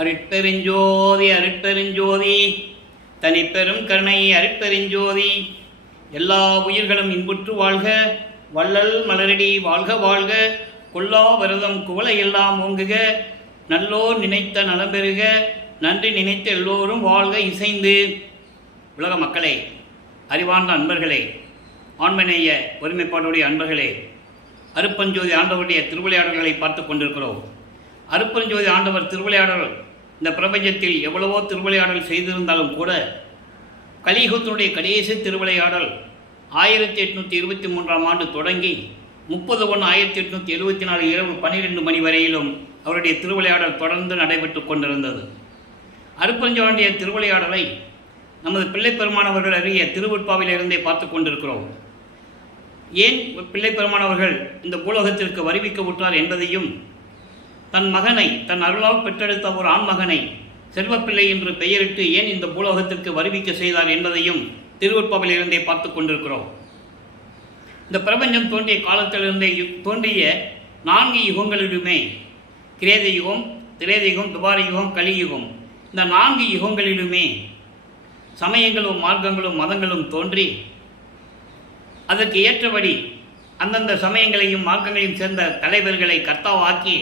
அருட்பெருஞ்சோதி அருட்பெருஞ்சோதி தனிப்பெரும் கருணை அருட்பெருஞ்சோதி. எல்லா உயிர்களும் இன்புற்று வாழ்க, வள்ளல் மலரடி வாழ்க வாழ்க, கொல்லா வரதம் குவளை எல்லாம் ஓங்குக, நல்லோர் நினைத்த நலம் பெறுக, நன்றி நினைத்த எல்லோரும் வாழ்க இசைந்து. உலக மக்களே, அறிவார்ந்த அன்பர்களே, ஆண்மநேய ஒருமைப்பாடுடைய அன்பர்களே, அருட்பெருஞ்சோதி ஆண்டவருடைய திருவிளையாடல்களை பார்த்து கொண்டிருக்கிறோம். அருட்பெருஞ்சோதி ஆண்டவர் திருவிளையாடல் இந்த பிரபஞ்சத்தில் எவ்வளவோ திருவிளையாடல் செய்திருந்தாலும் கூட கலியுகத்தினுடைய கடைசி திருவிளையாடல் 1823ஆம் ஆண்டு தொடங்கி 30/1/1874 இரவு 12 மணி வரையிலும் அவருடைய திருவிளையாடல் தொடர்ந்து நடைபெற்று கொண்டிருந்தது. அருட்பெருஞ்சோதியுடைய திருவிளையாடலை நமது பிள்ளைப்பெருமானவர்கள் அறிய திருவெட்பாவிலிருந்தே பார்த்து கொண்டிருக்கிறோம். ஏன் பிள்ளைப்பெருமானவர்கள் இந்த பூலோகத்திற்கு வருவிக்க விட்டார் என்பதையும், தன் மகனை, தன் அருளால் பெற்றெடுத்த ஒரு ஆண்மகனை செல்வப்பிள்ளை என்று பெயரிட்டு ஏன் இந்த பூலோகத்திற்கு வருவிக்க செய்தார் என்பதையும் திருவெட்பாவிலிருந்தே பார்த்து கொண்டிருக்கிறோம். இந்த பிரபஞ்சம் தோன்றிய காலத்திலிருந்தே தோன்றிய 4 யுகங்களிலுமே, கிரேத யுகம், திரேத யுகம், துவார யுகம், கலியுகம், இந்த 4 யுகங்களிலுமே சமயங்களும் மார்க்கங்களும் மதங்களும் தோன்றி அதற்கு ஏற்றபடி அந்தந்த சமயங்களையும் மார்க்கங்களையும் சேர்ந்த தலைவர்களை கர்த்தாவாக்கி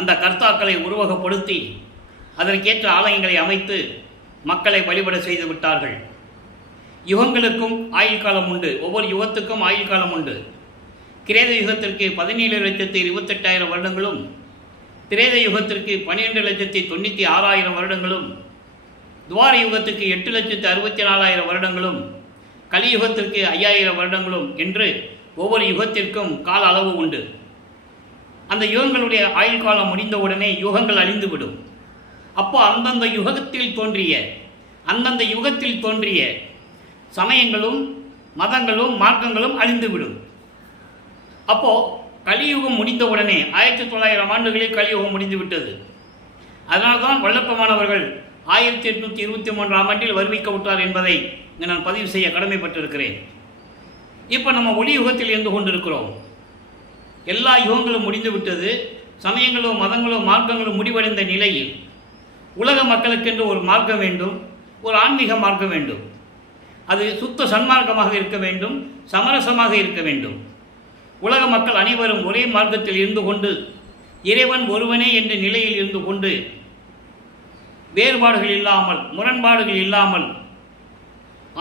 அந்த கர்த்தாக்களை உருவகப்படுத்தி அதற்கேற்ற ஆலயங்களை அமைத்து மக்களை வழிபட செய்து விட்டார்கள். யுகங்களுக்கும் ஆயுள் காலம் உண்டு, ஒவ்வொரு யுகத்துக்கும் ஆயுள் காலம் உண்டு. கிரேத யுகத்திற்கு 17,28,000 வருடங்களும், திரேத யுகத்திற்கு 12,96,000 வருடங்களும், துவார யுகத்திற்கு 8,64,000 வருடங்களும், கலியுகத்திற்கு 5,000 வருடங்களும் என்று ஒவ்வொரு யுகத்திற்கும் கால அளவு உண்டு. அந்த யுகங்களுடைய ஆயுள் காலம் முடிந்தவுடனே யுகங்கள் அழிந்துவிடும். அப்போ அந்தந்த யுகத்தில் தோன்றிய சமயங்களும் மதங்களும் மார்க்கங்களும் அழிந்துவிடும். அப்போ கலியுகம் முடிந்தவுடனே 1900 ஆண்டுகளில் கலியுகம் முடிந்துவிட்டது. அதனால்தான் வல்லப்பமானவர்கள் 1823ஆம் ஆண்டில் வருவிக்க விட்டார் என்பதை நான் பதிவு செய்ய கடமைப்பட்டிருக்கிறேன். இப்போ நம்ம ஒளி யுகத்தில் இருந்து கொண்டிருக்கிறோம். எல்லா யுகங்களும் முடிந்துவிட்டது. சமயங்களும் மதங்களும் மார்க்கங்களும் முடிவடைந்த நிலையில் உலக மக்களுக்கென்று ஒரு மார்க்கம் வேண்டும், ஒரு ஆன்மீக மார்க்கம் வேண்டும். அது சுத்த சன்மார்க்கமாக இருக்க வேண்டும், சமரசமாக இருக்க வேண்டும். உலக மக்கள் அனைவரும் ஒரே மார்க்கத்தில் இருந்து கொண்டு இறைவன் ஒருவனே என்ற நிலையில் இருந்து கொண்டு வேறுபாடுகள் இல்லாமல், முரண்பாடுகள் இல்லாமல்,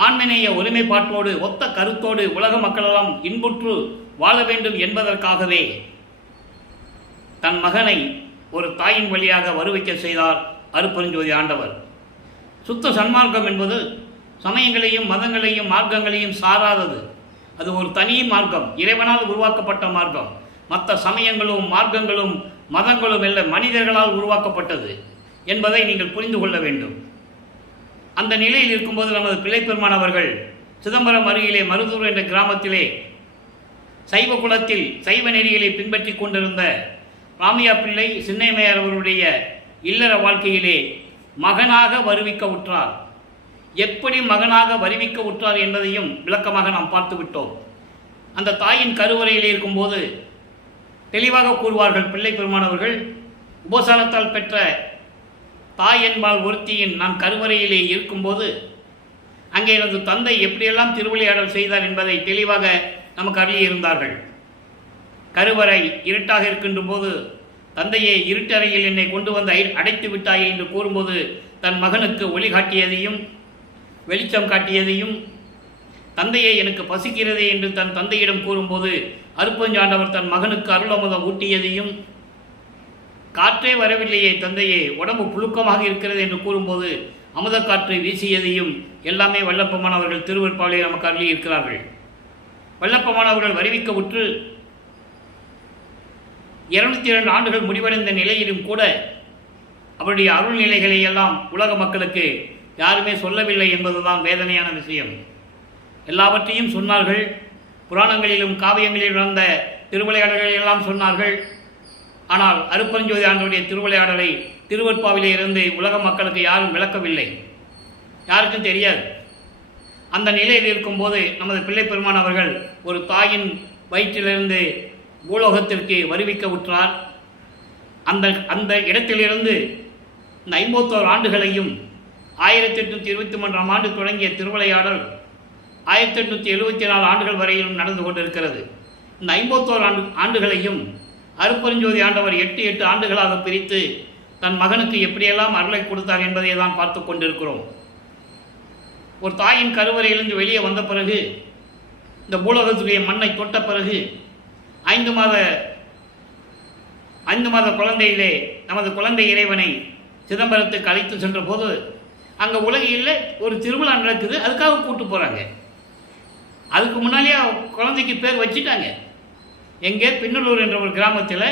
ஆண்மநேய ஒருமைப்பாட்டோடு ஒத்த கருத்தோடு உலக மக்களெல்லாம் இன்புற்று வாழ வேண்டும் என்பதற்காகவே தன் மகனை ஒரு தாயின் வழியாக வருவிக்க செய்தார் அருட்பெருஞ்சோதி ஆண்டவர். சுத்த சன்மார்க்கம் என்பது சமயங்களையும் மதங்களையும் மார்க்கங்களையும் சாராதது. அது ஒரு தனி மார்க்கம், இறைவனால் உருவாக்கப்பட்ட மார்க்கம். மற்ற சமயங்களும் மார்க்கங்களும் மதங்களும் அல்ல, மனிதர்களால் உருவாக்கப்பட்டது என்பதை நீங்கள் புரிந்து கொள்ள வேண்டும். அந்த நிலையில் இருக்கும்போது நமது பிள்ளைப்பெருமானவர்கள் சிதம்பரம் அருகிலே மருதூர் என்ற கிராமத்திலே சைவ குலத்தில் சைவ நெறிகளை பின்பற்றி கொண்டிருந்த ராமையா பிள்ளை சின்னைமையார் அவருடைய இல்லற வாழ்க்கையிலே மகனாக வருவிக்க உற்றார். எப்படி மகனாக வருவிக்க உற்றார் என்பதையும் விளக்கமாக நாம் பார்த்து விட்டோம். அந்த தாயின் கருவறையில் இருக்கும்போது தெளிவாக கூறுவார்கள் பிள்ளை பெருமானவர்கள், உபசாரத்தால் பெற்ற தாய் என்பால் ஒருத்தியின் நான் கருவறையிலே இருக்கும்போது அங்கே எனது தந்தை எப்படியெல்லாம் திருவிளையாடல் செய்தார் என்பதை தெளிவாக நமக்கு அறியிருந்தார்கள். கருவறை இருட்டாக இருக்கின்ற போது தந்தையே இருட்டறையில் என்னை கொண்டு வந்து அடைத்து விட்டாயே என்று கூறும்போது தன் மகனுக்கு ஒளி காட்டியதையும் வெளிச்சம் காட்டியதையும், தந்தையே எனக்கு பசிக்கிறதே என்று தன் தந்தையிடம் கூறும்போது அருட்பெருஞ்சாண்டவர் தன் மகனுக்கு அருளமுதம் ஊட்டியதையும், காற்றே வரவில்லையே தந்தையே உடம்பு புழுக்கமாக இருக்கிறது என்று கூறும்போது அமுத காற்றை வீசியதையும் எல்லாமே வல்லப்பமானவர்கள் திருவெட்பாவிலே நமக்கு அருளி இருக்கிறார்கள். வல்லப்பமானவர்கள் வருவிக்க உற்று 202 ஆண்டுகள் முடிவடைந்த நிலையிலும் கூட அவருடைய அருள் நிலைகளை எல்லாம் உலக மக்களுக்கு யாருமே சொல்லவில்லை என்பதுதான் வேதனையான விஷயம். எல்லாவற்றையும் சொன்னார்கள். புராணங்களிலும் காவியங்களிலும் வந்த திருவிளையாடல்களை எல்லாம் சொன்னார்கள். ஆனால் அருட்பெருஞ்சோதி ஆண்டவருடைய திருவிளையாடலை திருவெட்பாவிலே இருந்து உலக மக்களுக்கு யாரும் விளக்கவில்லை, யாருக்கும் தெரியாது. அந்த நிலையில் இருக்கும்போது நமது பிள்ளை பெருமான் அவர்கள் ஒரு தாயின் வயிற்றிலிருந்து பூலோகத்திற்கு வருவிக்க உற்றார். அந்த இடத்திலிருந்து இந்த 51 ஆண்டுகளையும் 1823ஆம் ஆண்டு தொடங்கிய திருவிளையாடல் 1874 ஆண்டுகள் வரையிலும் நடந்து கொண்டிருக்கிறது. இந்த 51 ஆண்டுகளையும் அருட்பெருஞ்சோதி ஆண்டவர் 8 ஆண்டுகளாக பிரித்து தன் மகனுக்கு எப்படியெல்லாம் அருளை கொடுத்தார் என்பதை தான் பார்த்து கொண்டிருக்கிறோம். ஒரு தாயின் கருவறையிலிருந்து வெளியே வந்த பிறகு, இந்த பூலோகத்துடைய மண்ணை தொட்ட பிறகு 5 மாத குழந்தையிலே நமது குழந்தை இறைவனை சிதம்பரத்துக்கு அழைத்து சென்ற போது அங்கே உலகில் ஒரு திருவிழா நடக்குது, அதுக்காக கூட்டு போகிறாங்க. அதுக்கு முன்னாலேயே குழந்தைக்கு பேர் வச்சுட்டாங்க. எங்கே பின்னலூர் என்ற ஒரு கிராமத்தில்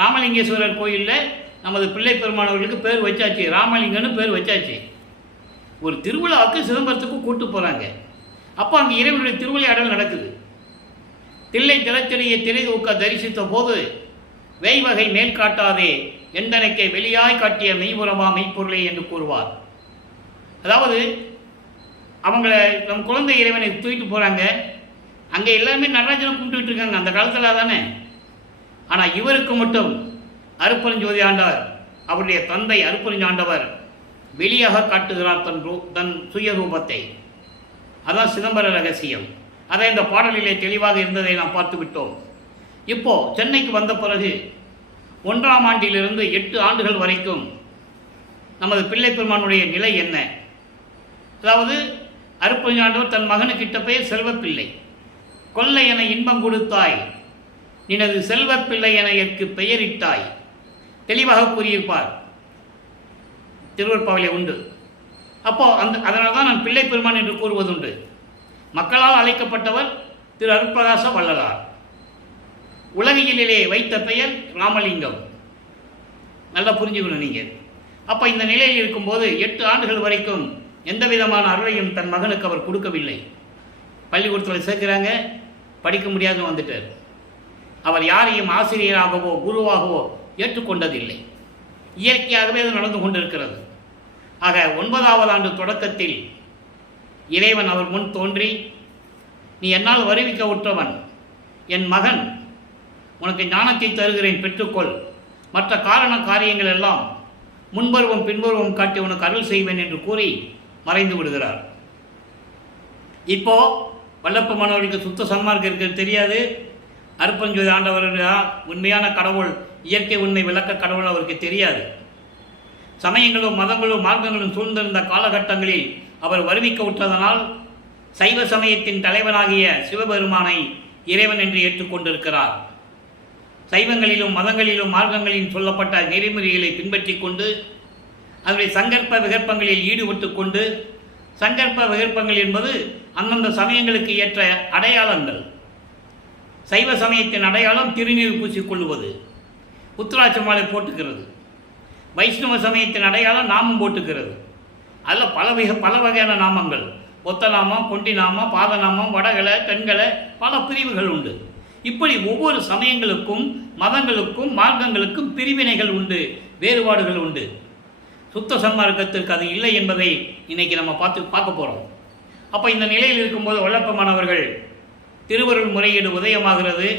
ராமலிங்கேஸ்வரர் கோயிலில் நமது பிள்ளை பெருமானவர்களுக்கு பேர் வச்சாச்சு, ராமலிங்கன்னு பேர் வச்சாச்சு. ஒரு திருவிழாவுக்கு சிதம்பரத்துக்கு கூட்டு போகிறாங்க. அப்போ அங்கே இறைவனுடைய திருவிளையாடல் நடக்குது. தில்லை திறத்திலேயே திரை தூக்க தரிசித்த போது வேய்வகை மேல் காட்டாதே எந்தனைக்கை வெளியாய் காட்டிய மெய்புறமா மெய்ப்பொருளை என்று கூறுவார். அதாவது அவங்கள நம் குழந்தை இறைவனை தூக்கிட்டு போகிறாங்க. அங்கே எல்லாருமே நடராஜனை கும்பிட்டுக்கிட்டு இருக்காங்க, அந்த காலத்தில் தானே. ஆனால் இவருக்கு மட்டும் அருட்பெருஞ்சோதி ஆண்டவர், அவருடைய தந்தை அருட்பெருஞ்சாண்டவர் வெளியாக காட்டுகிறார் தன் சுயரூபத்தை. அதான் சிதம்பர ரகசியம். அதை இந்த பாடலிலே தெளிவாக இருந்ததை நாம் பார்த்து விட்டோம். இப்போ சென்னைக்கு வந்த பிறகு 1ஆம் ஆண்டிலிருந்து 8 ஆண்டுகள் வரைக்கும் நமது பிள்ளை பெருமானுடைய நிலை என்ன? அதாவது அருட்பெருஞ்சாண்டவர் தன் மகனுக்கிட்ட பெயர் செல்வப்பிள்ளை. கொல்லை என இன்பம் கொடுத்தாய், நினது செல்வப்பிள்ளை என எனக்கு பெயரிட்டாய், தெளிவாக கூறியிருப்பார், திருவருட்பாவிலே உண்டு. அப்போ அதனால தான் நான் பிள்ளை பெருமான் என்று கூறுவதுண்டு. மக்களால் அழைக்கப்பட்டவர் திரு அருட்பிரகாச வள்ளலார். உலகியலிலே வைத்த பெயர் ராமலிங்கம். நல்லா புரிஞ்சுக்கணும் நீங்கள். அப்போ இந்த நிலையில் இருக்கும்போது 8 ஆண்டுகள் வரைக்கும் எந்த விதமான அருளையும் தன் மகனுக்கு அவர் கொடுக்கவில்லை. பள்ளிக்கூடத்தில் சேர்க்கிறாங்க, படிக்க முடியாது வந்துட்டார். அவர் யாரையும் ஆசிரியராகவோ குருவாகவோ ஏற்றுக்கொண்டதில்லை. இயற்கையாகவே அது நடந்து கொண்டிருக்கிறது. ஆக 9ஆவது ஆண்டு தொடக்கத்தில் இறைவன் அவர் முன் தோன்றி, நீ என்னால் வருவிக்க உற்றவன், என் மகன், உனக்கு ஞானத்தை தருகிறேன், பெற்றுக்கொள், மற்ற காரியங்கள் எல்லாம் முன்பருவம் பின்பருவம் காட்டி உனக்கு அருள் செய்வேன் என்று கூறி மறைந்து விடுகிறார். இப்போ வல்லப்ப மாணவர்களுக்கு சுத்த சன்மார்க்கம் இருக்கிறது தெரியாது. அருட்பெருஞ்சோதி ஆண்டவர் உண்மையான கடவுள், இயற்கை உண்மை விளக்க கடவுள் அவருக்கு தெரியாது. சமயங்களும் மதங்களும் மார்க்கங்களும் சூழ்ந்திருந்த காலகட்டங்களில் அவர் வருவிக்க விட்டதனால் சைவ சமயத்தின் தலைவனாகிய சிவபெருமானை இறைவன் என்று ஏற்றுக்கொண்டிருக்கிறார். சைவங்களிலும் மதங்களிலும் மார்க்கங்களிலும் சொல்லப்பட்ட நெறிமுறைகளை பின்பற்றி கொண்டு அதனுடைய சங்கற்ப விகற்பங்களில் ஈடுபட்டு கொண்டு, சங்கற்ப விகற்பங்கள் என்பது அந்தந்த சமயங்களுக்கு ஏற்ற அடையாளங்கள். சைவ சமயத்தின் அடையாளம் திருநீர் பூசிக்கொள்வது, உத்திராட்ச மாலை போட்டுக்கிறது. வைஷ்ணவ சமயத்தின் அடையாளம் நாமம் போட்டுக்கிறது. அதில் பல வகையான நாமங்கள், ஒத்த நாமம், கொண்டி நாமம், பாத நாமம், வடகலை, தென்கலை, பல பிரிவுகள் உண்டு. இப்படி ஒவ்வொரு சமயங்களுக்கும் மதங்களுக்கும் மார்க்கங்களுக்கும் பிரிவினைகள் உண்டு, வேறுபாடுகள் உண்டு. சுத்த சன்மார்க்கத்திற்கு அது இல்லை என்பதை இன்னைக்கு நம்ம பார்க்க போகிறோம். அப்போ இந்த நிலையில் இருக்கும்போது வல்லப்பமானவர்கள் திருவருள் முறையீடு உதயமாகிறது.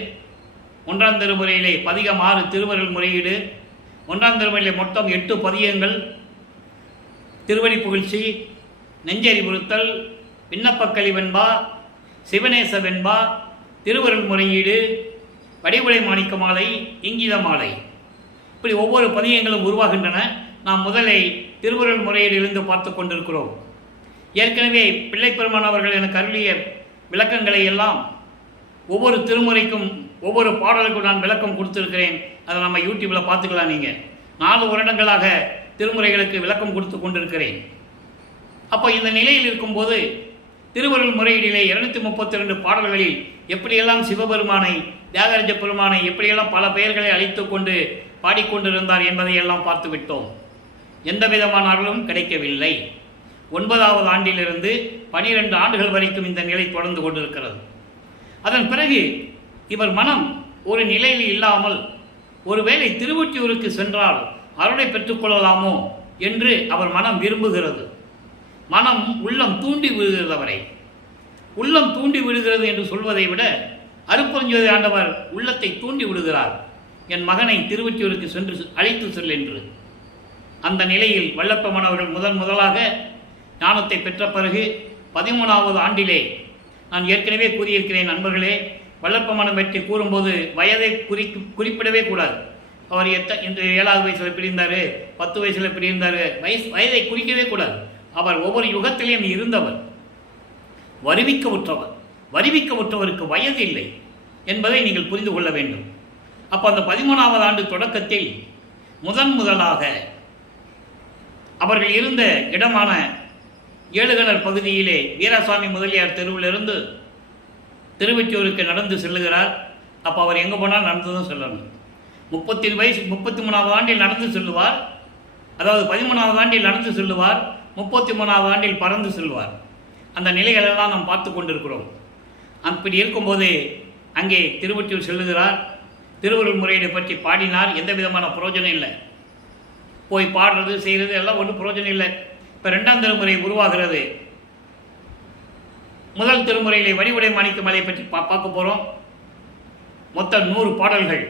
1ஆம் திருமுறையிலே பதிகம் 6 திருவருள் முறையீடு. 1ஆம் திருமுறையிலே மொத்தம் 8 பதிகங்கள்: திருவடி புகழ்ச்சி, நெஞ்சறிவுறுத்தல், விண்ணப்பக்களி வெண்பா, சிவநேச வெண்பா, திருவருள் முறையீடு, வடிவுடை மாணிக்க மாலை, இங்கித மாலை. இப்படி ஒவ்வொரு பதிகங்களும் உருவாகின்றன. நாம் முதலை திருவருள் முறையீடிலிருந்து பார்த்து கொண்டிருக்கிறோம். ஏற்கனவே பிள்ளை பெருமான் அவர்கள் எனக்கு அருளிய விளக்கங்களை எல்லாம் ஒவ்வொரு திருமுறைக்கும் ஒவ்வொரு பாடலுக்கும் நான் விளக்கம் கொடுத்துருக்கிறேன். அதை நம்ம யூடியூப்பில் பார்த்துக்கலாம். நீங்கள் 4 வருடங்களாக திருமுறைகளுக்கு விளக்கம் கொடுத்து கொண்டிருக்கிறேன். அப்போ இந்த நிலையில் இருக்கும்போது திருவருள் முறையீடிலே 232 பாடல்களில் எப்படியெல்லாம் சிவபெருமானை, தியாகராஜ பெருமானை எப்படியெல்லாம் பல பெயர்களை அழைத்து கொண்டு பாடிக்கொண்டிருந்தார் என்பதையெல்லாம் பார்த்து விட்டோம். எந்த விதமான அருளும் கிடைக்கவில்லை. 9ஆவது ஆண்டிலிருந்து 12 ஆண்டுகள் வரைக்கும் இந்த நிலை தொடர்ந்து கொண்டிருக்கிறது. அதன் பிறகு இவர் மனம் ஒரு நிலையில் இல்லாமல் ஒருவேளை திருவொற்றியூருக்கு சென்றால் அருளை பெற்றுக்கொள்ளலாமோ என்று அவர் மனம் விரும்புகிறது. மனம் உள்ளம் தூண்டி விடுகிறது. அவரை உள்ளம் தூண்டி விடுகிறது என்று சொல்வதை விட அருட்பெருஞ்சோதி ஆண்டவர் உள்ளத்தை தூண்டி விடுகிறார். என் மகனை திருவொற்றியூருக்கு சென்று அழைத்து செல் என்று. அந்த நிலையில் வல்லப்பெருமான் அவர்கள் முதலாக ஞானத்தை பெற்ற பிறகு 13வது ஆண்டிலே, நான் ஏற்கனவே கூறியிருக்கிறேன் நண்பர்களே, வல்லப்பெருமானை பற்றி கூறும்போது வயதை குறிப்பிடவே கூடாது. அவர் இன்று 7வது வயசில் பிரிந்தார், 10 வயசில் பிரிந்தார், வயதை குறிக்கவே கூடாது. அவர் ஒவ்வொரு யுகத்திலையும் இருந்தவர், வருவிக்கவுற்றவருக்கு வயது இல்லை என்பதை நீங்கள் புரிந்து கொள்ள வேண்டும். அப்போ அந்த 13வது ஆண்டு தொடக்கத்தில் முதலாக அவர்கள் இருந்த இடமான ஏழுகிணர் பகுதியிலே வீராசாமி முதலியார் தெருவிலிருந்து திருவெற்றியூருக்கு நடந்து செல்லுகிறார். அப்போ அவர் எங்கே போனால் நடந்து தான் செல்லணும். 33வது ஆண்டில் நடந்து செல்லுவார், அதாவது 13வது ஆண்டில் நடந்து செல்லுவார், 33வது ஆண்டில் பறந்து செல்வார். அந்த நிலைகளெல்லாம் நாம் பார்த்து கொண்டிருக்கிறோம். அப்படி இருக்கும்போது அங்கே திருவெற்றியூர் செல்லுகிறார். திருவருள் முறையீடு பற்றி பாடினார். எந்த விதமான பிரயோஜனம் இல்லை. போய் பாடுறது செய்கிறது எல்லாம் ஒன்றும் பிரயோஜனம் இல்லை. இப்போ 2ஆம் திருமுறை உருவாகிறது. முதல் திருமுறையிலே வடிவுடை மாணிக்க மலையை பற்றி பார்க்க போகிறோம். மொத்தம் 100 பாடல்கள்.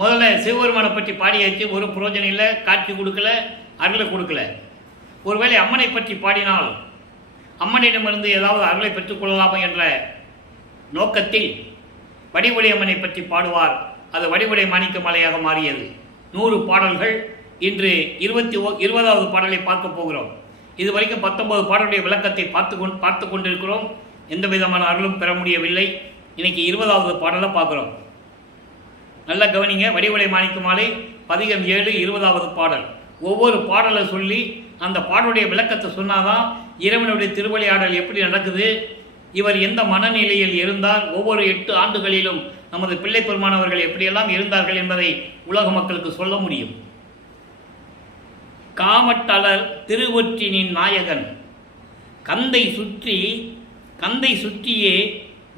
முதல்ல சிவபெருமானை பற்றி பாடியாச்சு, ஒரு பிரயோஜனம் இல்லை, காட்சி கொடுக்கல, அருளை கொடுக்கல. ஒருவேளை அம்மனை பற்றி பாடினால் அம்மனிடமிருந்து ஏதாவது அருளை பெற்றுக்கொள்ளலாமா என்ற நோக்கத்தில் வடிவுடை அம்மனை பற்றி பாடுவார். அது வடிவுடை மாணிக்க மலையாக மாறியது. 100 பாடல்கள். இன்று 20வது பாடலை பார்க்க போகிறோம். இதுவரைக்கும் 19 பாடலுடைய விளக்கத்தை பார்த்து கொண்டிருக்கிறோம். எந்த விதமான அருளும் பெற முடியவில்லை. இன்னைக்கு 20வது பாடலை பார்க்குறோம். நல்ல கவனிங்க. வடிவுடை மாணிக்க மாலை பதிகம் 7 20வது பாடல். ஒவ்வொரு பாடலை சொல்லி அந்த பாடலுடைய விளக்கத்தை சொன்னாதான் இறைவனுடைய திருவிளையாடல் எப்படி நடக்குது, இவர் எந்த மனநிலையில் இருந்தார், ஒவ்வொரு 8 ஆண்டுகளிலும் நமது பிள்ளை பெருமானவர்கள் எப்படியெல்லாம் இருந்தார்கள் என்பதை உலக மக்களுக்கு சொல்ல முடியும். காமட்டலர் திருவொற்றினின் நாயகன் கந்தை சுற்றியே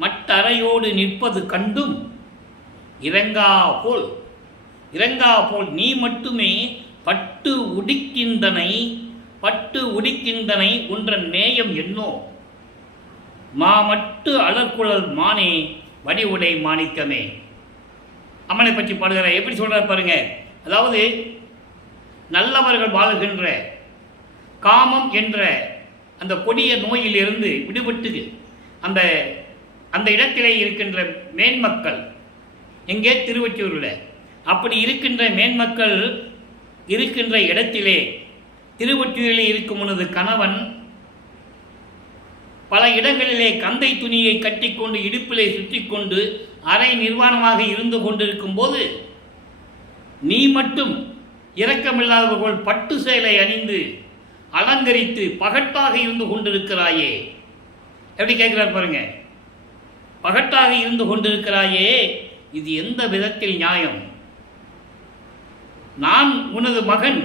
மட்டறையோடு நிற்பது கண்டும் இறங்கா போல் நீ மட்டுமே பட்டு உடிக்கின்றனை உன்ற நேயம் என்னோ மாமட்டு அலர்குழல் மானே வடிவுடை மாணிக்கமே. அம்மனை பற்றி பாடுகிற எப்படி சொல்றார் பாருங்க. அதாவது நல்லவர்கள் வாழ்கின்ற காமம் என்ற அந்த கொடிய நோயிலிருந்து விடுபட்டு அந்த இடத்திலே இருக்கின்ற மேன்மக்கள், எங்கே திருவொற்றியூரில், அப்படி இருக்கின்ற மேன்மக்கள் இருக்கின்ற இடத்திலே திருவொற்றியூரில் இருக்கும் உனது கணவன் பல இடங்களிலே கந்தை துணியை கட்டிக்கொண்டு இடுப்பிலே சுற்றி கொண்டு அரை நிர்வாணமாக இருந்து கொண்டிருக்கும் போது நீ மட்டும் இரக்கமில்லாதவர்கள் பட்டு சேலை அணிந்து அலங்கரித்து பகட்டாக இருந்து கொண்டிருக்கிறாயே. எப்படி கேட்கிறார் பாருங்க. பகட்டாக இருந்து கொண்டிருக்கிறாயே, இது எந்த விதத்தில் நியாயம்? நான் உனது மகன்,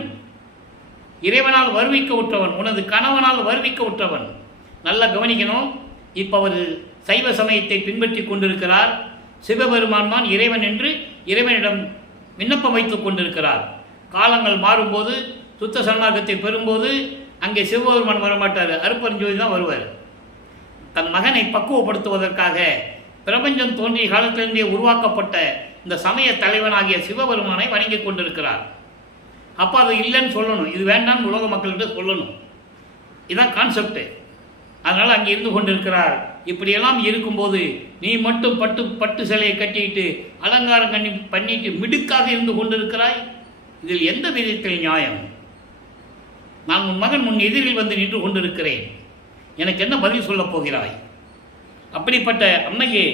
இறைவனால் வருவிக்க உற்றவன், உனது கணவனால் வருவிக்க உற்றவன். நல்லா கவனிக்கணும். இப்போ அவர் சைவ சமயத்தை பின்பற்றி கொண்டிருக்கிறார். சிவபெருமான் தான் இறைவன் என்று இறைவனிடம் விண்ணப்பம் வைத்துக் கொண்டிருக்கிறார். காலங்கள் மாறும்போது, சுத்த சன்மார்க்கத்தை பெறும்போது அங்கே சிவபெருமான் வரமாட்டார், அருப்பெருஞ்சோதி தான் வருவார். தன் மகனை பக்குவப்படுத்துவதற்காக பிரபஞ்சம் தோன்றிய காலத்திலிருந்தே உருவாக்கப்பட்ட இந்த சமய தலைவனாகிய சிவபெருமானை வணங்கி கொண்டிருக்கிறார். அப்போ அது இல்லைன்னு சொல்லணும், இது வேண்டாம் உலக மக்கள்கிட்ட சொல்லணும். இதுதான் கான்செப்டு. அதனால் அங்கே இருந்து கொண்டிருக்கிறார். இப்படியெல்லாம் இருக்கும்போது நீ மட்டும் பட்டு சிலையை கட்டிட்டு அலங்காரம் பண்ணிட்டு மிடுக்காக இருந்து கொண்டிருக்கிறாய். இதில் எந்த விதத்தில் நியாயம்? நான் உன் மகன் முன் எதிரில் வந்து நின்று கொண்டிருக்கிறேன், எனக்கு என்ன பதில் சொல்லப் போகிறாய்? அப்படிப்பட்ட அம்மையே,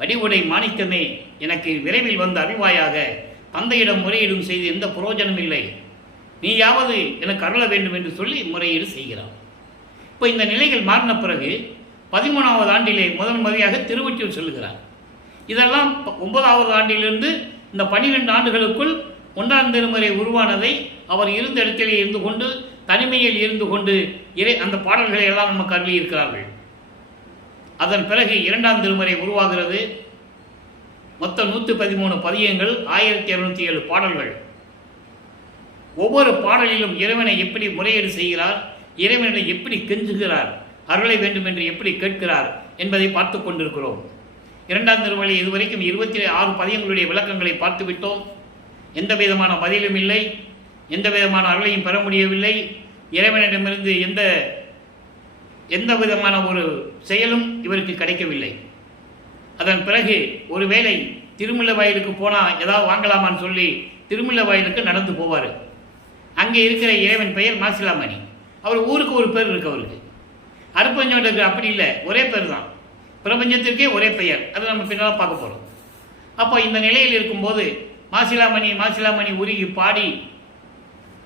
வடிவுடை மாணிக்கமே, எனக்கு விரைவில் வந்து அறிவாயாக. தந்தையிடம் முறையீடும் செய்து எந்த புரோஜனம் இல்லை, நீயாவது எனக்கு அருள வேண்டும் என்று சொல்லி முறையீடு செய்கிறார். இப்போ இந்த நிலைகள் மாறின பிறகு 13வது ஆண்டிலே முதல் முறையாக திருவொற்றியூர் செல்கிறார். இதெல்லாம் 9வது ஆண்டிலிருந்து இந்த 12 ஆண்டுகளுக்குள் 1ஆம் திருமுறை உருவானதை அவர் இருந்த இடத்திலே இருந்து கொண்டு, தனிமையில் இருந்து கொண்டு அந்த பாடல்களை எல்லாம் நமக்கு அருளி இருக்கிறார்கள். அதன் பிறகு 2ஆம் திருமுறை உருவாகிறது. மொத்தம் 113 பதியங்கள், 1207 பாடல்கள். ஒவ்வொரு பாடலிலும் இறைவனை எப்படி முறையீடு செய்கிறார், இறைவனை எப்படி கெஞ்சுகிறார், அருளை வேண்டும் என்று எப்படி கேட்கிறார் என்பதை பார்த்து கொண்டிருக்கிறோம். 2ஆம் திருமுறை இதுவரைக்கும் 26 பதியங்களுடைய விளக்கங்களை பார்த்துவிட்டோம். எந்த விதமான பதிலும் இல்லை. எந்த விதமான அருளையும் பெற முடியவில்லை. இறைவனிடமிருந்து எந்த விதமான ஒரு செயலும் இவருக்கு கிடைக்கவில்லை. அதன் பிறகு ஒருவேளை திருமுல்லை வாயிலுக்கு போனால் ஏதாவது வாங்கலாமான்னு சொல்லி திருமுல்லை வாயிலுக்கு நடந்து போவார். அங்கே இருக்கிற இறைவன் பெயர் மாசிலாமணி. அவர் ஊருக்கு ஒரு பேர் இருக்கு. அவருக்கு அருப்பஞ்சோண்டுக்கு அப்படி இல்லை, ஒரே பேர் தான். பிரபஞ்சத்திற்கே ஒரே பெயர். அதை நம்ம பின்னால் பார்க்க போகிறோம். அப்போ இந்த நிலையில் இருக்கும்போது மாசிலாமணி உருகி பாடி,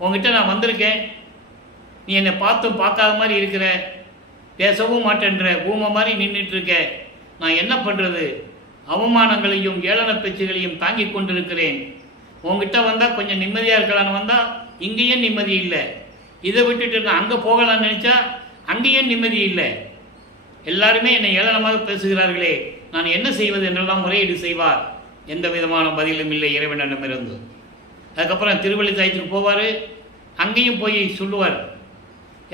உங்ககிட்ட நான் வந்திருக்கேன், நீ என்னை பார்த்தும் பார்க்காத மாதிரி இருக்கிற, பேசவும் மாட்டேன்ற ஊமை மாதிரி நின்றுட்டு இருக்க, நான் என்ன பண்ணுறது? அவமானங்களையும் ஏளன பேச்சுகளையும் தாங்கி கொண்டிருக்கிறேன். உங்ககிட்ட வந்தால் கொஞ்சம் நிம்மதியாக இருக்கலான்னு வந்தால் இங்கேயும் நிம்மதி இல்லை. இதை விட்டுட்டு நான் அங்கே போகலான்னு நினச்சா அங்கேயும் நிம்மதி இல்லை. எல்லாருமே என்னை ஏளனமாக பேசுகிறார்களே, நான் என்ன செய்வது என்றெல்லாம் முறையீடு செய்வார். எந்த விதமான பதிலும் இல்லை இறைவனிடமிருந்து. அதுக்கப்புறம் திருவள்ளித்தாயத்துக்கு போவார். அங்கேயும் போய் சொல்லுவார்,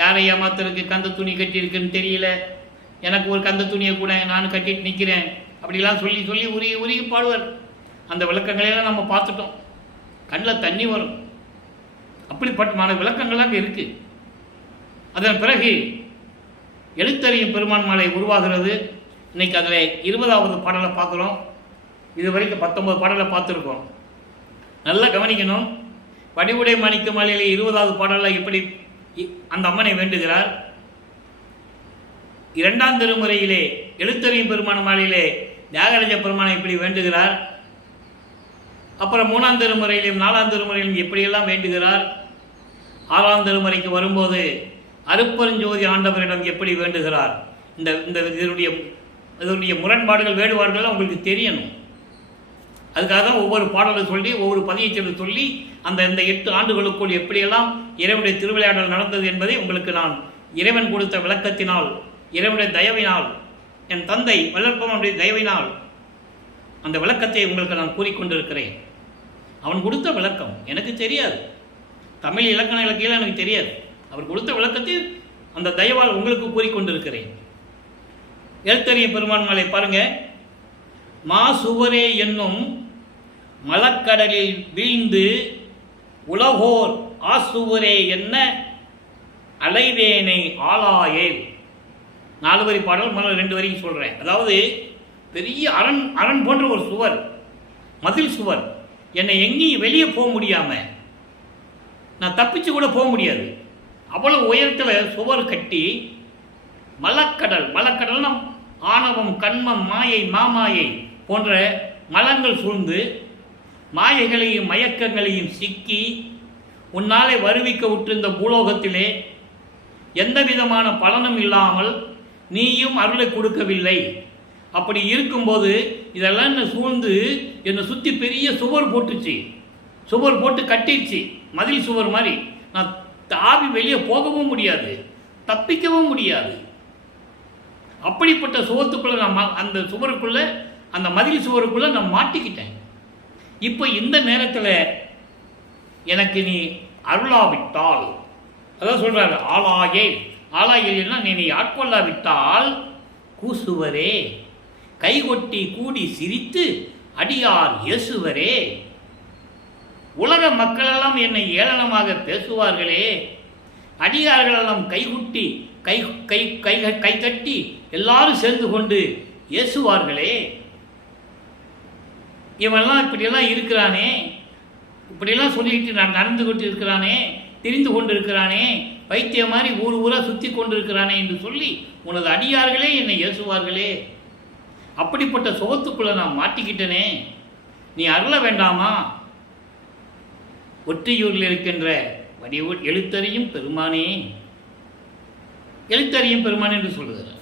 யாரை ஏமாத்துறதுக்கு கந்த துணி கட்டியிருக்குன்னு தெரியல, எனக்கு ஒரு கந்த துணியை கூட நான் கட்டிட்டு நிற்கிறேன், அப்படிலாம் சொல்லி சொல்லி உருகி பாடுவார். அந்த விளக்கங்களையெல்லாம் நம்ம பார்த்துட்டோம். கண்ணில் தண்ணி வரும். அப்படிப்பட்ட விளக்கங்கள்லாம் அங்கே இருக்குது. அதன் பிறகு எழுத்தறியும் பெருமான் மாலை உருவாகிறது. இன்றைக்கி அதில் 20வது பாடலை பார்க்குறோம். இது வரைக்கும் 19 பாடலை பார்த்துருக்கோம். நல்லா கவனிக்கணும். வடிவுடை மாணிக்க மாலையில் 20வது பாடலில் எப்படி அந்த அம்மனை வேண்டுகிறார். 2ஆம் திருமுறையிலே எழுத்தறியும் பெருமான் மாலையிலே தியாகராஜ பெருமானை எப்படி வேண்டுகிறார். அப்புறம் 3ஆம் திருமுறையிலும் 4ஆம் திருமுறையிலும் எப்படியெல்லாம் வேண்டுகிறார். 6ஆம் திருமுறைக்கு வரும்போது அருப்பெருஞ்சோதி ஆண்டவரிடம் எப்படி வேண்டுகிறார். இதனுடைய முரண்பாடுகள் வேறுபாடுகள் உங்களுக்கு தெரியணும். அதுக்காக தான் ஒவ்வொரு பாடலை சொல்லி ஒவ்வொரு பதியச்சொல்லை சொல்லி இந்த 8 ஆண்டுகளுக்குள் எப்படியெல்லாம் இறைவனுடைய திருவிளையாடல் நடந்தது என்பதை உங்களுக்கு நான் இறைவன் கொடுத்த விளக்கத்தினால், இறைவனுடைய தயவினால், என் தந்தை வல்லற்பனுடைய தயவினால் அந்த விளக்கத்தை உங்களுக்கு நான் கூறிக்கொண்டிருக்கிறேன். அவன் கொடுத்த விளக்கம் எனக்கு தெரியாது. தமிழ் இலக்கண இலக்கியம் எனக்கு தெரியாது. அவர் கொடுத்த விளக்கத்தை அந்த தயவால் உங்களுக்கு கூறிக்கொண்டிருக்கிறேன். எழுத்தறிய பெருமான் மாலை பாருங்க. மாசுவரே என்னும் மலக்கடலில் வீழ்ந்து உலகோர் ஆசுவரே என்ன அலைவேனை ஆளாயே. 4 வரி பாடல், முதல்ல 2 வரைக்கும் சொல்கிறேன். அதாவது பெரிய அரண் போன்ற ஒரு சுவர், மதில் சுவர். என்னை எங்கேயும் வெளியே போக முடியாமல், நான் தப்பிச்சு கூட போக முடியாது, அவ்வளோ உயரத்தில் சுவர் கட்டி மலக்கடல்னா ஆணவம், கண்மம், மாயை, மாமாயை போன்ற மலங்கள் சூழ்ந்து மாயைகளையும் மயக்கங்களையும் சிக்கி உன்னாலே வருவிக்க விட்டிருந்த பூலோகத்திலே எந்த விதமான பலனும் இல்லாமல் நீயும் அருளை கொடுக்கவில்லை. அப்படி இருக்கும்போது இதெல்லாம் என்னை சூழ்ந்து என்னை சுற்றி பெரிய சுவர் போட்டுச்சு, சுவர் போட்டு கட்டிடுச்சு, மதில் சுவர் மாதிரி. நான் தாவி வெளியே போகவும் முடியாது, தப்பிக்கவும் முடியாது. அப்படிப்பட்ட சுவத்துக்குள்ளே நான் அந்த சுவருக்குள்ளே, அந்த மதில் சுவருக்குள்ளே நான் மாட்டிக்கிட்டேன். இப்போ இந்த நேரத்தில் எனக்கு நீ அருளாவிட்டால், அதான் சொல்கிறாரு, ஆளாயேல்னா நீ ஆட்கொள்ளாவிட்டால் கூசுவரே, கைகொட்டி கூடி சிரித்து அடியார் இயேசுவரே, உலக மக்களெல்லாம் என்னை ஏளனமாக பேசுவார்களே, அடியார்களெல்லாம் கைகுட்டி கை தட்டி எல்லாரும் சேர்ந்து கொண்டு ஏசுவார்களே, இவெல்லாம் இப்படியெல்லாம் இருக்கிறானே, இப்படியெல்லாம் சொல்லிக்கிட்டு நான் நடந்து கொண்டு இருக்கிறானே, திரிந்து கொண்டு இருக்கிறானே, வைத்திய மாதிரி ஊராக சுற்றி கொண்டு இருக்கிறானே என்று சொல்லி உனது அடியார்களே என்னை ஏசுவார்களே, அப்படிப்பட்ட சுகத்துக்குள்ளே நான் மாட்டிக்கிட்டனே, நீ அருள வேண்டாமா? ஒற்றியூரில் இருக்கின்ற எழுத்தறியும் பெருமானே, எழுத்தறியும் பெருமான் என்று சொல்லுகிறார்.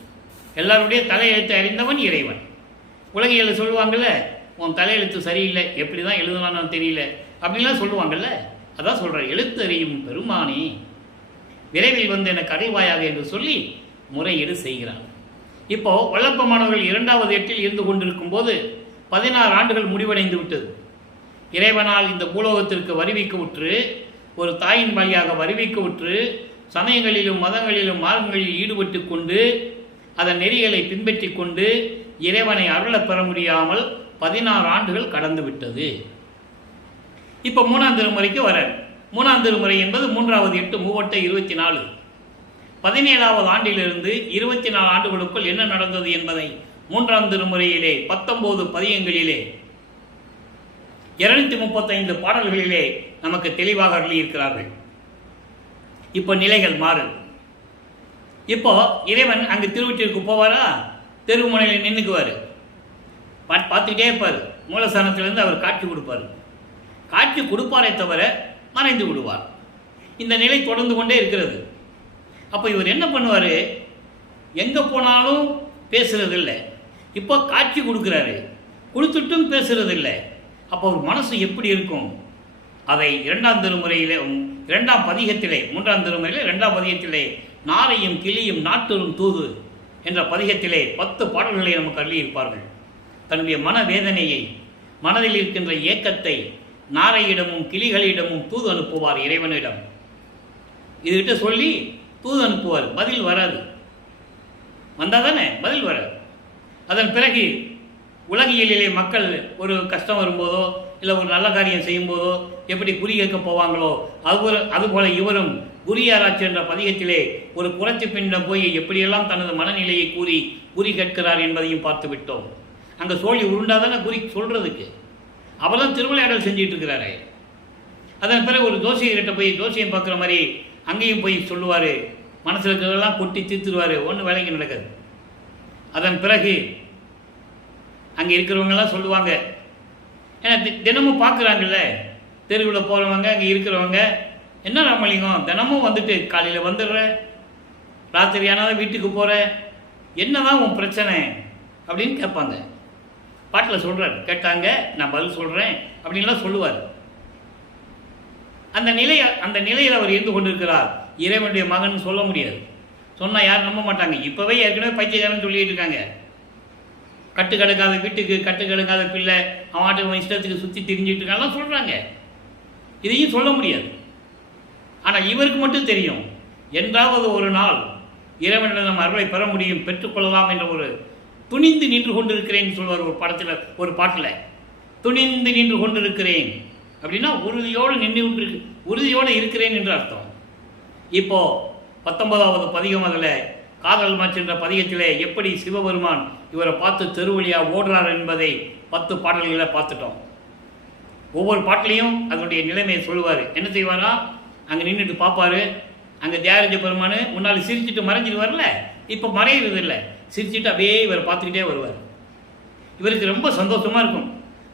எல்லாருடைய தலையெழுத்தை அறிந்தவன் இறைவன். உலகில் சொல்லுவாங்கள்ல, உன் தலையெழுத்து சரியில்லை, எப்படி தான் எழுதலான்னு தெரியல அப்படின்லாம் சொல்லுவாங்கள்ல, அதான் சொல்கிறார், எழுத்தறியும் பெருமானே விரைவில் வந்து எனக்கு அறிவாயாக என்று சொல்லி முறையீடு செய்கிறான். இப்போது வல்லப்பமானவர்கள் 2வது எட்டில் இருந்து கொண்டிருக்கும் போது 16 ஆண்டுகள் முடிவடைந்து விட்டது. இறைவனால் இந்த பூலோகத்திற்கு வருவிக்க விட்டு, ஒரு தாயின் வழியாக வருவிக்க விட்டு, சமயங்களிலும் மதங்களிலும் மார்க்கங்களில் ஈடுபட்டு கொண்டு அதன் நெறிகளை பின்பற்றி கொண்டு இறைவனை அருள பெற முடியாமல் 16 ஆண்டுகள் கடந்து விட்டது. இப்போ 3ஆம் திருமுறைக்கு வர மூணாம் திருமுறை என்பது 3வது 8 மூவட்ட 24. 17வது ஆண்டிலிருந்து 24 ஆண்டுகளுக்குள் என்ன நடந்தது என்பதை 3ஆம் திருமுறையிலே 19 பதியங்களிலே 235 பாடல்களிலே நமக்கு தெளிவாக அருளியிருக்கிறார்கள். இப்போ நிலைகள் மாறு. இப்போ இறைவன் அங்கு திருவொற்றிற்கு போவாரா, தெருமுனையில் நின்றுக்குவார், பார்த்துக்கிட்டே இருப்பார். மூலஸ்தானத்திலிருந்து அவர் காட்சி கொடுப்பார். காட்சி கொடுப்பாரே தவிர மறைந்து விடுவார். இந்த நிலை தொடர்ந்து கொண்டே இருக்கிறது. அப்போ இவர் என்ன பண்ணுவார், எங்கே போனாலும் பேசுறதில்லை. இப்போ காட்சி கொடுக்குறாரு, கொடுத்துட்டும் பேசுறதில்லை. அப்போ அவர் மனசு எப்படி இருக்கும்? அதை 2ஆம் திருமுறையிலே 2ஆம் பதிகத்திலே 3ஆம் திருமுறையிலே 2ஆம் பதிகத்திலே நாரையும் கிளியும் நாட்டரும் தூது என்ற பதிகத்திலே 10 பாடல்களை நமக்கு அள்ளியிருப்பார்கள். தன்னுடைய மனவேதனையை, மனதில் இருக்கின்ற ஏக்கத்தை நாரையிடமும் கிளிகளிடமும் தூது அனுப்புவார் இறைவனிடம். இதுகிட்ட சொல்லி தூது அனுப்புவார். பதில் வராது. வந்தால் தானே பதில் வராது. அதன் பிறகு உலகியலிலே மக்கள் ஒரு கஷ்டம் வரும்போதோ இல்லை ஒரு நல்ல காரியம் செய்யும்போதோ எப்படி குறி கேட்க போவாங்களோ அதுபோல இவரும் குறியாராய்ச்சி என்ற பதிகத்திலே ஒரு புரட்சி பெண்ணிடம் போய் எப்படியெல்லாம் தனது மனநிலையை கூறி குறி கேட்கிறார் என்பதையும் பார்த்து விட்டோம். அங்கே சோழி உருண்டாதானே குறி சொல்கிறதுக்கு. அவர்தான் திருவிளையாடல் செஞ்சுட்டு இருக்கிறாரு. அதன் பிறகு ஒரு ஜோசியர்கிட்ட போய் ஜோசியம் பார்க்குற மாதிரி அங்கேயும் போய் சொல்லுவார். மனசில் இருக்கிறதெல்லாம் கொட்டி தீர்த்துருவார். ஒன்றும் வேலைக்கு நடக்காது. அதன் பிறகு அங்கே இருக்கிறவங்கெல்லாம் சொல்லுவாங்க, ஏன்னா தினமும் பார்க்குறாங்கல்ல, தெருவில் போகிறவங்க அங்கே இருக்கிறவங்க, என்ன ராமலிங்கம் தினமும் வந்துட்டு காலையில் வந்துடுற, ராத்திரி ஆனாலும் வீட்டுக்கு போகிற, என்ன தான் உன் பிரச்சனை அப்படின்னு கேட்பாங்க. பாட்டில் சொல்கிறார், கேட்டாங்க நான் பதில் சொல்கிறேன் அப்படின்லாம் சொல்லுவார். அந்த நிலையில் அவர் இருந்து கொண்டிருக்கிறார். இறைவனுடைய மகன் சொல்ல முடியாது. சொன்னால் யாரும் நம்ப மாட்டாங்க. இப்போவே ஏற்கனவே பைத்தியக்காரன்னு சொல்லிட்டு இருக்காங்க. கட்டு கிடக்காத வீட்டுக்கு கட்டு கிடக்காத பிள்ளை, அவன் இஷ்டத்துக்கு சுற்றி திரிஞ்சிட்டு இருக்காங்கலாம் சொல்கிறாங்க. இதையும் சொல்ல முடியாது. ஆனால் இவருக்கு மட்டும் தெரியும், என்றாவது ஒரு நாள் இறைவனிடம் நம்ம அருளை பெற முடியும், பெற்றுக்கொள்ளலாம் என்ற ஒரு துணிந்து நின்று கொண்டிருக்கிறேன் சொல்வார் ஒரு பாட்டில். துணிந்து நின்று கொண்டிருக்கிறேன் அப்படின்னா உறுதியோடு இருக்கிறேன் என்று அர்த்தம். இப்போ 19வது பதிகம் அதில் காதல் மாற்று என்ற பதிகத்திலே எப்படி சிவபெருமான் இவரை பார்த்து தெருவழியாக ஓடுறார் என்பதை 10 பாடல்களை பார்த்துட்டோம். ஒவ்வொரு பாட்டிலையும் அதனுடைய நிலைமையை சொல்லுவார். என்ன செய்வாரா, அங்கே நின்றுட்டு பார்ப்பார். அங்கே தியாகராஜ பெருமான் முன்னால் சிரிச்சுட்டு மறைஞ்சிடுவார்ல, இப்போ மறையிறது இல்லை, சிரிச்சுட்டு அப்படியே இவரை பார்த்துக்கிட்டே வருவார். இவருக்கு ரொம்ப சந்தோஷமாக இருக்கும்,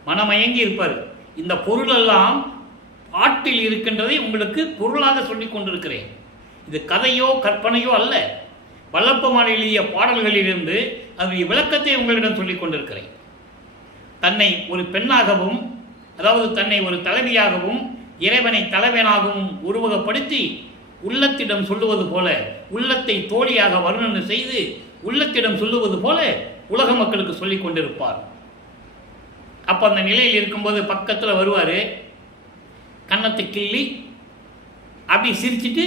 மனமயங்கி இருப்பார். இந்த பொருளெல்லாம் பாட்டில் இருக்கின்றதை உங்களுக்கு பொருளாக சொல்லி கொண்டிருக்கிறேன். இது கதையோ கற்பனையோ அல்ல. வல்லப்பெருமான் எழுதிய பாடல்களிலிருந்து அதனுடைய விளக்கத்தை உங்களிடம் சொல்லிக் கொண்டிருக்கிறேன். தன்னை ஒரு பெண்ணாகவும், அதாவது தன்னை ஒரு தலைவியாகவும், இறைவனை தலைவனாகவும் உருவகப்படுத்தி உள்ளத்திடம் சொல்லுவது போல, உள்ளத்தை தோழியாக வர்ணனை செய்து உள்ளத்திடம் சொல்லுவது போல உலக மக்களுக்கு சொல்லிக் கொண்டிருப்பார். அப்போ அந்த நிலையில் இருக்கும்போது பக்கத்தில் வருவார், கன்னத்தை கிள்ளி அப்படி சிரிச்சுட்டு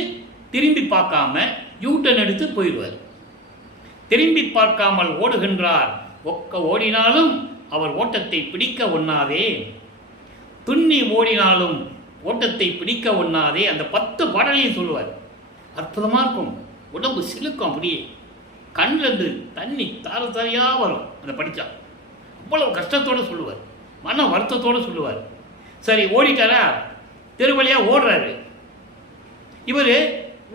திரும்பி பார்க்காம யூட்டன் எடுத்து போயிடுவார். திரும்பி பார்க்காமல் ஓடுகின்றார். ஓடினாலும் அவர் ஓட்டத்தை பிடிக்க ஒண்ணாதே, துண்ணி ஓடினாலும் ஓட்டத்தை பிடிக்க ஒண்ணாதே. அந்த 10 பாடலையும் சொல்லுவார். அற்புதமாக இருக்கும். உடம்பு சிலுக்கும். அப்படியே கண்ணிலிருந்து தண்ணி தாரையாக வரும் அதை படித்தா. அவ்வளவு கஷ்டத்தோடு சொல்லுவார், மன வருத்தத்தோடு சொல்லுவார். சரி, ஓடிட்டாரா, தெருவழியாக ஓடுறாரு. இவர்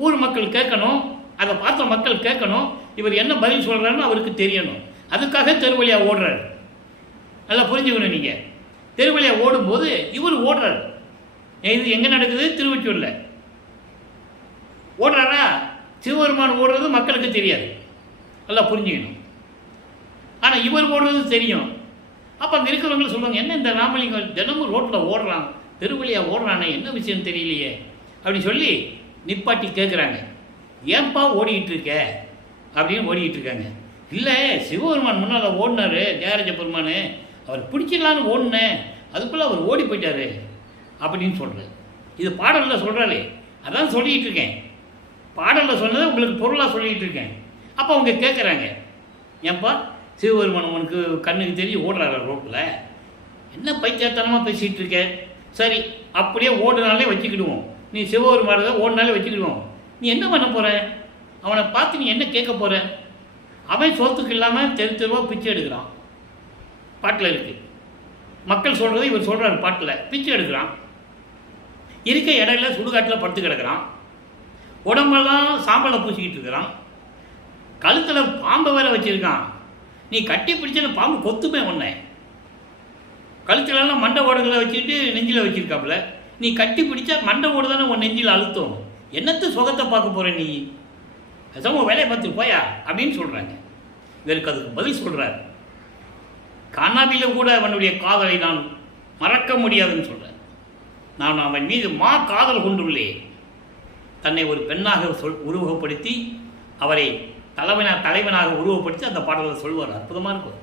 ஊர் மக்கள் கேட்கணும், அதை பார்த்த மக்கள் கேட்கணும், இவர் என்ன பதில் சொல்கிறாருன்னு அவருக்கு தெரியணும். அதுக்காக தெருவழியாக ஓடுறாரு. நல்லா புரிஞ்சுக்கணும். நீங்கள் தெருவழியாக ஓடும்போது இவர் ஓடுறாரு. இது எங்கே நடக்குது? திருவொற்றியூரில் ஓடுறாரா. சிவபெருமான் ஓடுறது மக்களுக்கு தெரியாது. நல்லா புரிஞ்சுக்கணும். ஆனால் இவர் ஓடுறது தெரியும். அப்போ அங்கே இருக்கிறவங்களும் சொல்லுவாங்க, என்ன இந்த ராமலிங்கம் தினமும் ரோட்டில் ஓடுறான், தெருவழியாக ஓடுறானே, என்ன விஷயம் தெரியலையே அப்படின்னு சொல்லி நிப்பாட்டி கேட்குறாங்க, ஏன்பா ஓடிக்கிட்டு இருக்க அப்படின்னு ஓடிக்கிட்டு இருக்காங்க. இல்லை, சிவபெருமான் முன்னால் ஓடினார், தியாகராஜ பெருமான், அவர் பிடிச்சிடலான்னு ஓடினேன், அதுக்குள்ளே அவர் ஓடி போயிட்டார் அப்படின்னு சொல்கிறார். இது பாடலில் சொல்கிறாரு. அதான் சொல்லிக்கிட்டு இருக்கேன். பாடலில் சொன்னதை உங்களுக்கு பொருளாக சொல்லிக்கிட்டு இருக்கேன். அப்போ அவங்க கேட்குறாங்க, ஏன்பா சிவபெருமான் உனக்கு கண்ணுக்கு தெரிஞ்சு ஓடுறாரு ரோட்டில், என்ன பைத்தியத்தனமாக பேசிகிட்டு இருக்க. சரி, அப்படியே ஓடுனாலே வச்சுக்கிடுவோம். நீ சிவபெருமானதை ஓடினாலே வச்சுக்கிடுவோம். நீ என்ன பண்ண போகிற? அவனை பார்த்து நீ என்ன கேட்க போகிற? அவன் சோத்துக்கு இல்லாமல் தெருவா பிச்சை எடுக்கிறான். பாட்டில் இருக்குது. மக்கள் சொல்கிறது இவர் சொல்கிறார். பாட்டில் பிச்சை எடுக்கிறான். இருக்க இடையில சுடுகாட்டில் படுத்து கிடக்கிறான். உடம்பெல்லாம் சாம்பலை பூசிக்கிட்டு இருக்கிறான். கழுத்தில் பாம்பை வேற வச்சுருக்கான். நீ கட்டி பிடிச்சன பாம்பு கொத்துமே உன்னை. கழுத்துலலாம் மண்டை ஓடுகளை வச்சுக்கிட்டு நெஞ்சில் வச்சுருக்காப்புல. நீ கட்டி பிடிச்சா மண்டை ஓடு தானே உன் நெஞ்சில் அழுத்தம். என்னத்து சுகத்தை பார்க்க போகிற நீ? பேசாம வேலையை பார்த்துட்டு போயா அப்படின்னு சொல்கிறாங்க. இவருக்கு அதுக்கு பதில் சொல்கிறார். கனவில கூட அவனுடைய காதலை நான் மறக்க முடியாதுன்னு சொல்கிறேன். நான் அவன் மீது காதல் கொண்டுள்ளேன். தன்னை ஒரு பெண்ணாக உருவகப்படுத்தி அவரை தலைவனாக உருவப்படுத்தி அந்த பாடலை சொல்வார். அற்புதமாக இருக்கும்.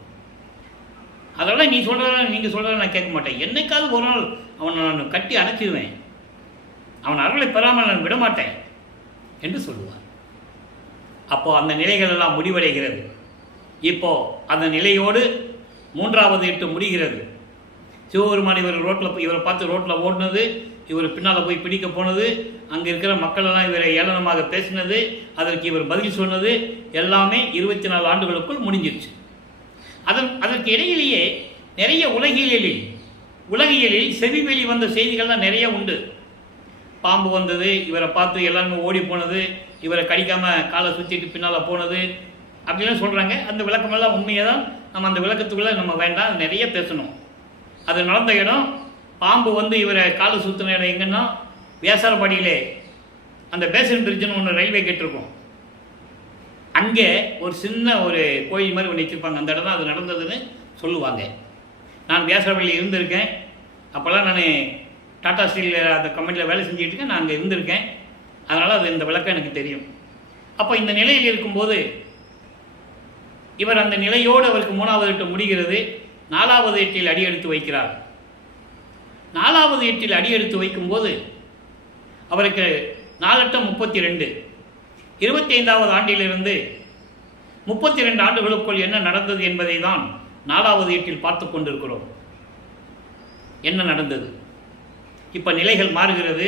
அதெல்லாம் நீ சொல்கிறத நீங்கள் சொல்கிறத நான் கேட்க மாட்டேன். என்னைக்காவது ஒரு நாள் அவனை நான் கட்டி அணைச்சிடுவேன். அவன் அருளை பெறாமல் நான் விடமாட்டேன் என்று சொல்லுவார். அப்போது அந்த நிலைகள் எல்லாம் முடிவடைகிறது. இப்போது அந்த நிலையோடு 3வது 8 முடிகிறது. சிவபெருமான் இவரை பார்த்து ரோட்டில் ஓடினது, இவர் பின்னால் போய் பிடிக்க போனது, அங்கே இருக்கிற மக்களெல்லாம் இவரை ஏளனமாக பேசினது, அதற்கு இவர் பதில் சொன்னது எல்லாமே 24 ஆண்டுகளுக்குள் முடிஞ்சிருச்சு. அதற்கு இடையிலேயே நிறைய உலகியலில் செவிவெளி வந்த செய்திகள்லாம் நிறைய உண்டு. பாம்பு வந்தது, இவரை பார்த்து எல்லாருமே ஓடி போனது, இவரை கடிக்காமல் காலை சுற்றிட்டு பின்னால் போனது அப்படிலாம் சொல்கிறாங்க. அந்த விளக்கமெல்லாம் உண்மையாக தான். நம்ம அந்த விளக்கத்துக்குள்ளே நம்ம வேண்டாம், அது நிறைய பேசணும். அது நடந்த இடம், பாம்பு வந்து இவரை காலை சுற்றின இடம் எங்கன்னா வியாசாரபாடியிலே அந்த பேசன் பிரிட்ஜுன்னு ஒன்று ரயில்வே கேட்டிருக்கோம். அங்கே ஒரு சின்ன ஒரு கோயில் மாதிரி ஒன்று வச்சுருப்பாங்க. அந்த இடம் தான் அது நடந்ததுன்னு சொல்லுவாங்க. நான் வியாசாரபாடியில் இருந்திருக்கேன். அப்போல்லாம் நான் டாடா ஸ்டீல் அந்த கம்பெனியில் வேலை செஞ்சுட்டு இருக்கேன். நான் அங்கே இருந்திருக்கேன். அதனால் அது இந்த விளக்கம் எனக்கு தெரியும். அப்போ இந்த நிலையில் இருக்கும்போது இவர் அந்த நிலையோடு அவருக்கு 3வது 8 முடிகிறது. 4வது 8 அடி எடுத்து வைக்கிறார். 4வது 8 அடி எடுத்து வைக்கும்போது அவருக்கு 4 8 32, 25வது ஆண்டிலிருந்து 32 ஆண்டுகளுக்குள் என்ன நடந்தது என்பதை தான் 4வது 8 பார்த்து கொண்டிருக்கிறோம். என்ன நடந்தது? இப்போ நிலைகள் மாறுகிறது.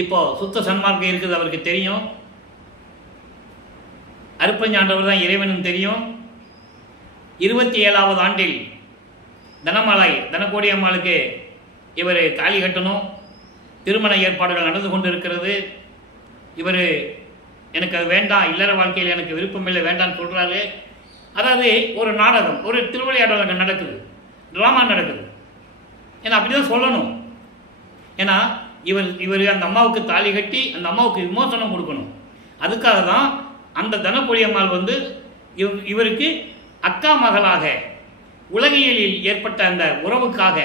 இப்போ சுத்த சன்மார்க்கம் இருக்குது, அவருக்கு தெரியும். அருப்பஞ்சாண்டவர் தான் இறைவனும் தெரியும். 27வது ஆண்டில் தனக்கோடி அம்மாளுக்கு இவர் தாலி கட்டணும். திருமண ஏற்பாடுகள் நடந்து கொண்டு இருக்கிறது. இவர் எனக்கு அது வேண்டாம், இல்லற வாழ்க்கையில் எனக்கு விருப்பமில்லை, வேண்டான்னு சொல்கிறாரு. அதாவது ஒரு நாடகம், ஒரு திருவிளையாடல் நடக்குது, ட்ராமா நடக்குது. ஏன்னா அப்படி தான் சொல்லணும். ஏன்னா இவர் அந்த அம்மாவுக்கு தாலி கட்டி அந்த அம்மாவுக்கு விமோசனம் கொடுக்கணும். அதுக்காக தான் அந்த தனக்கோடி அம்மாள் வந்து இவருக்கு அக்கா மகளாக உலகியலில் ஏற்பட்ட அந்த உறவுக்காக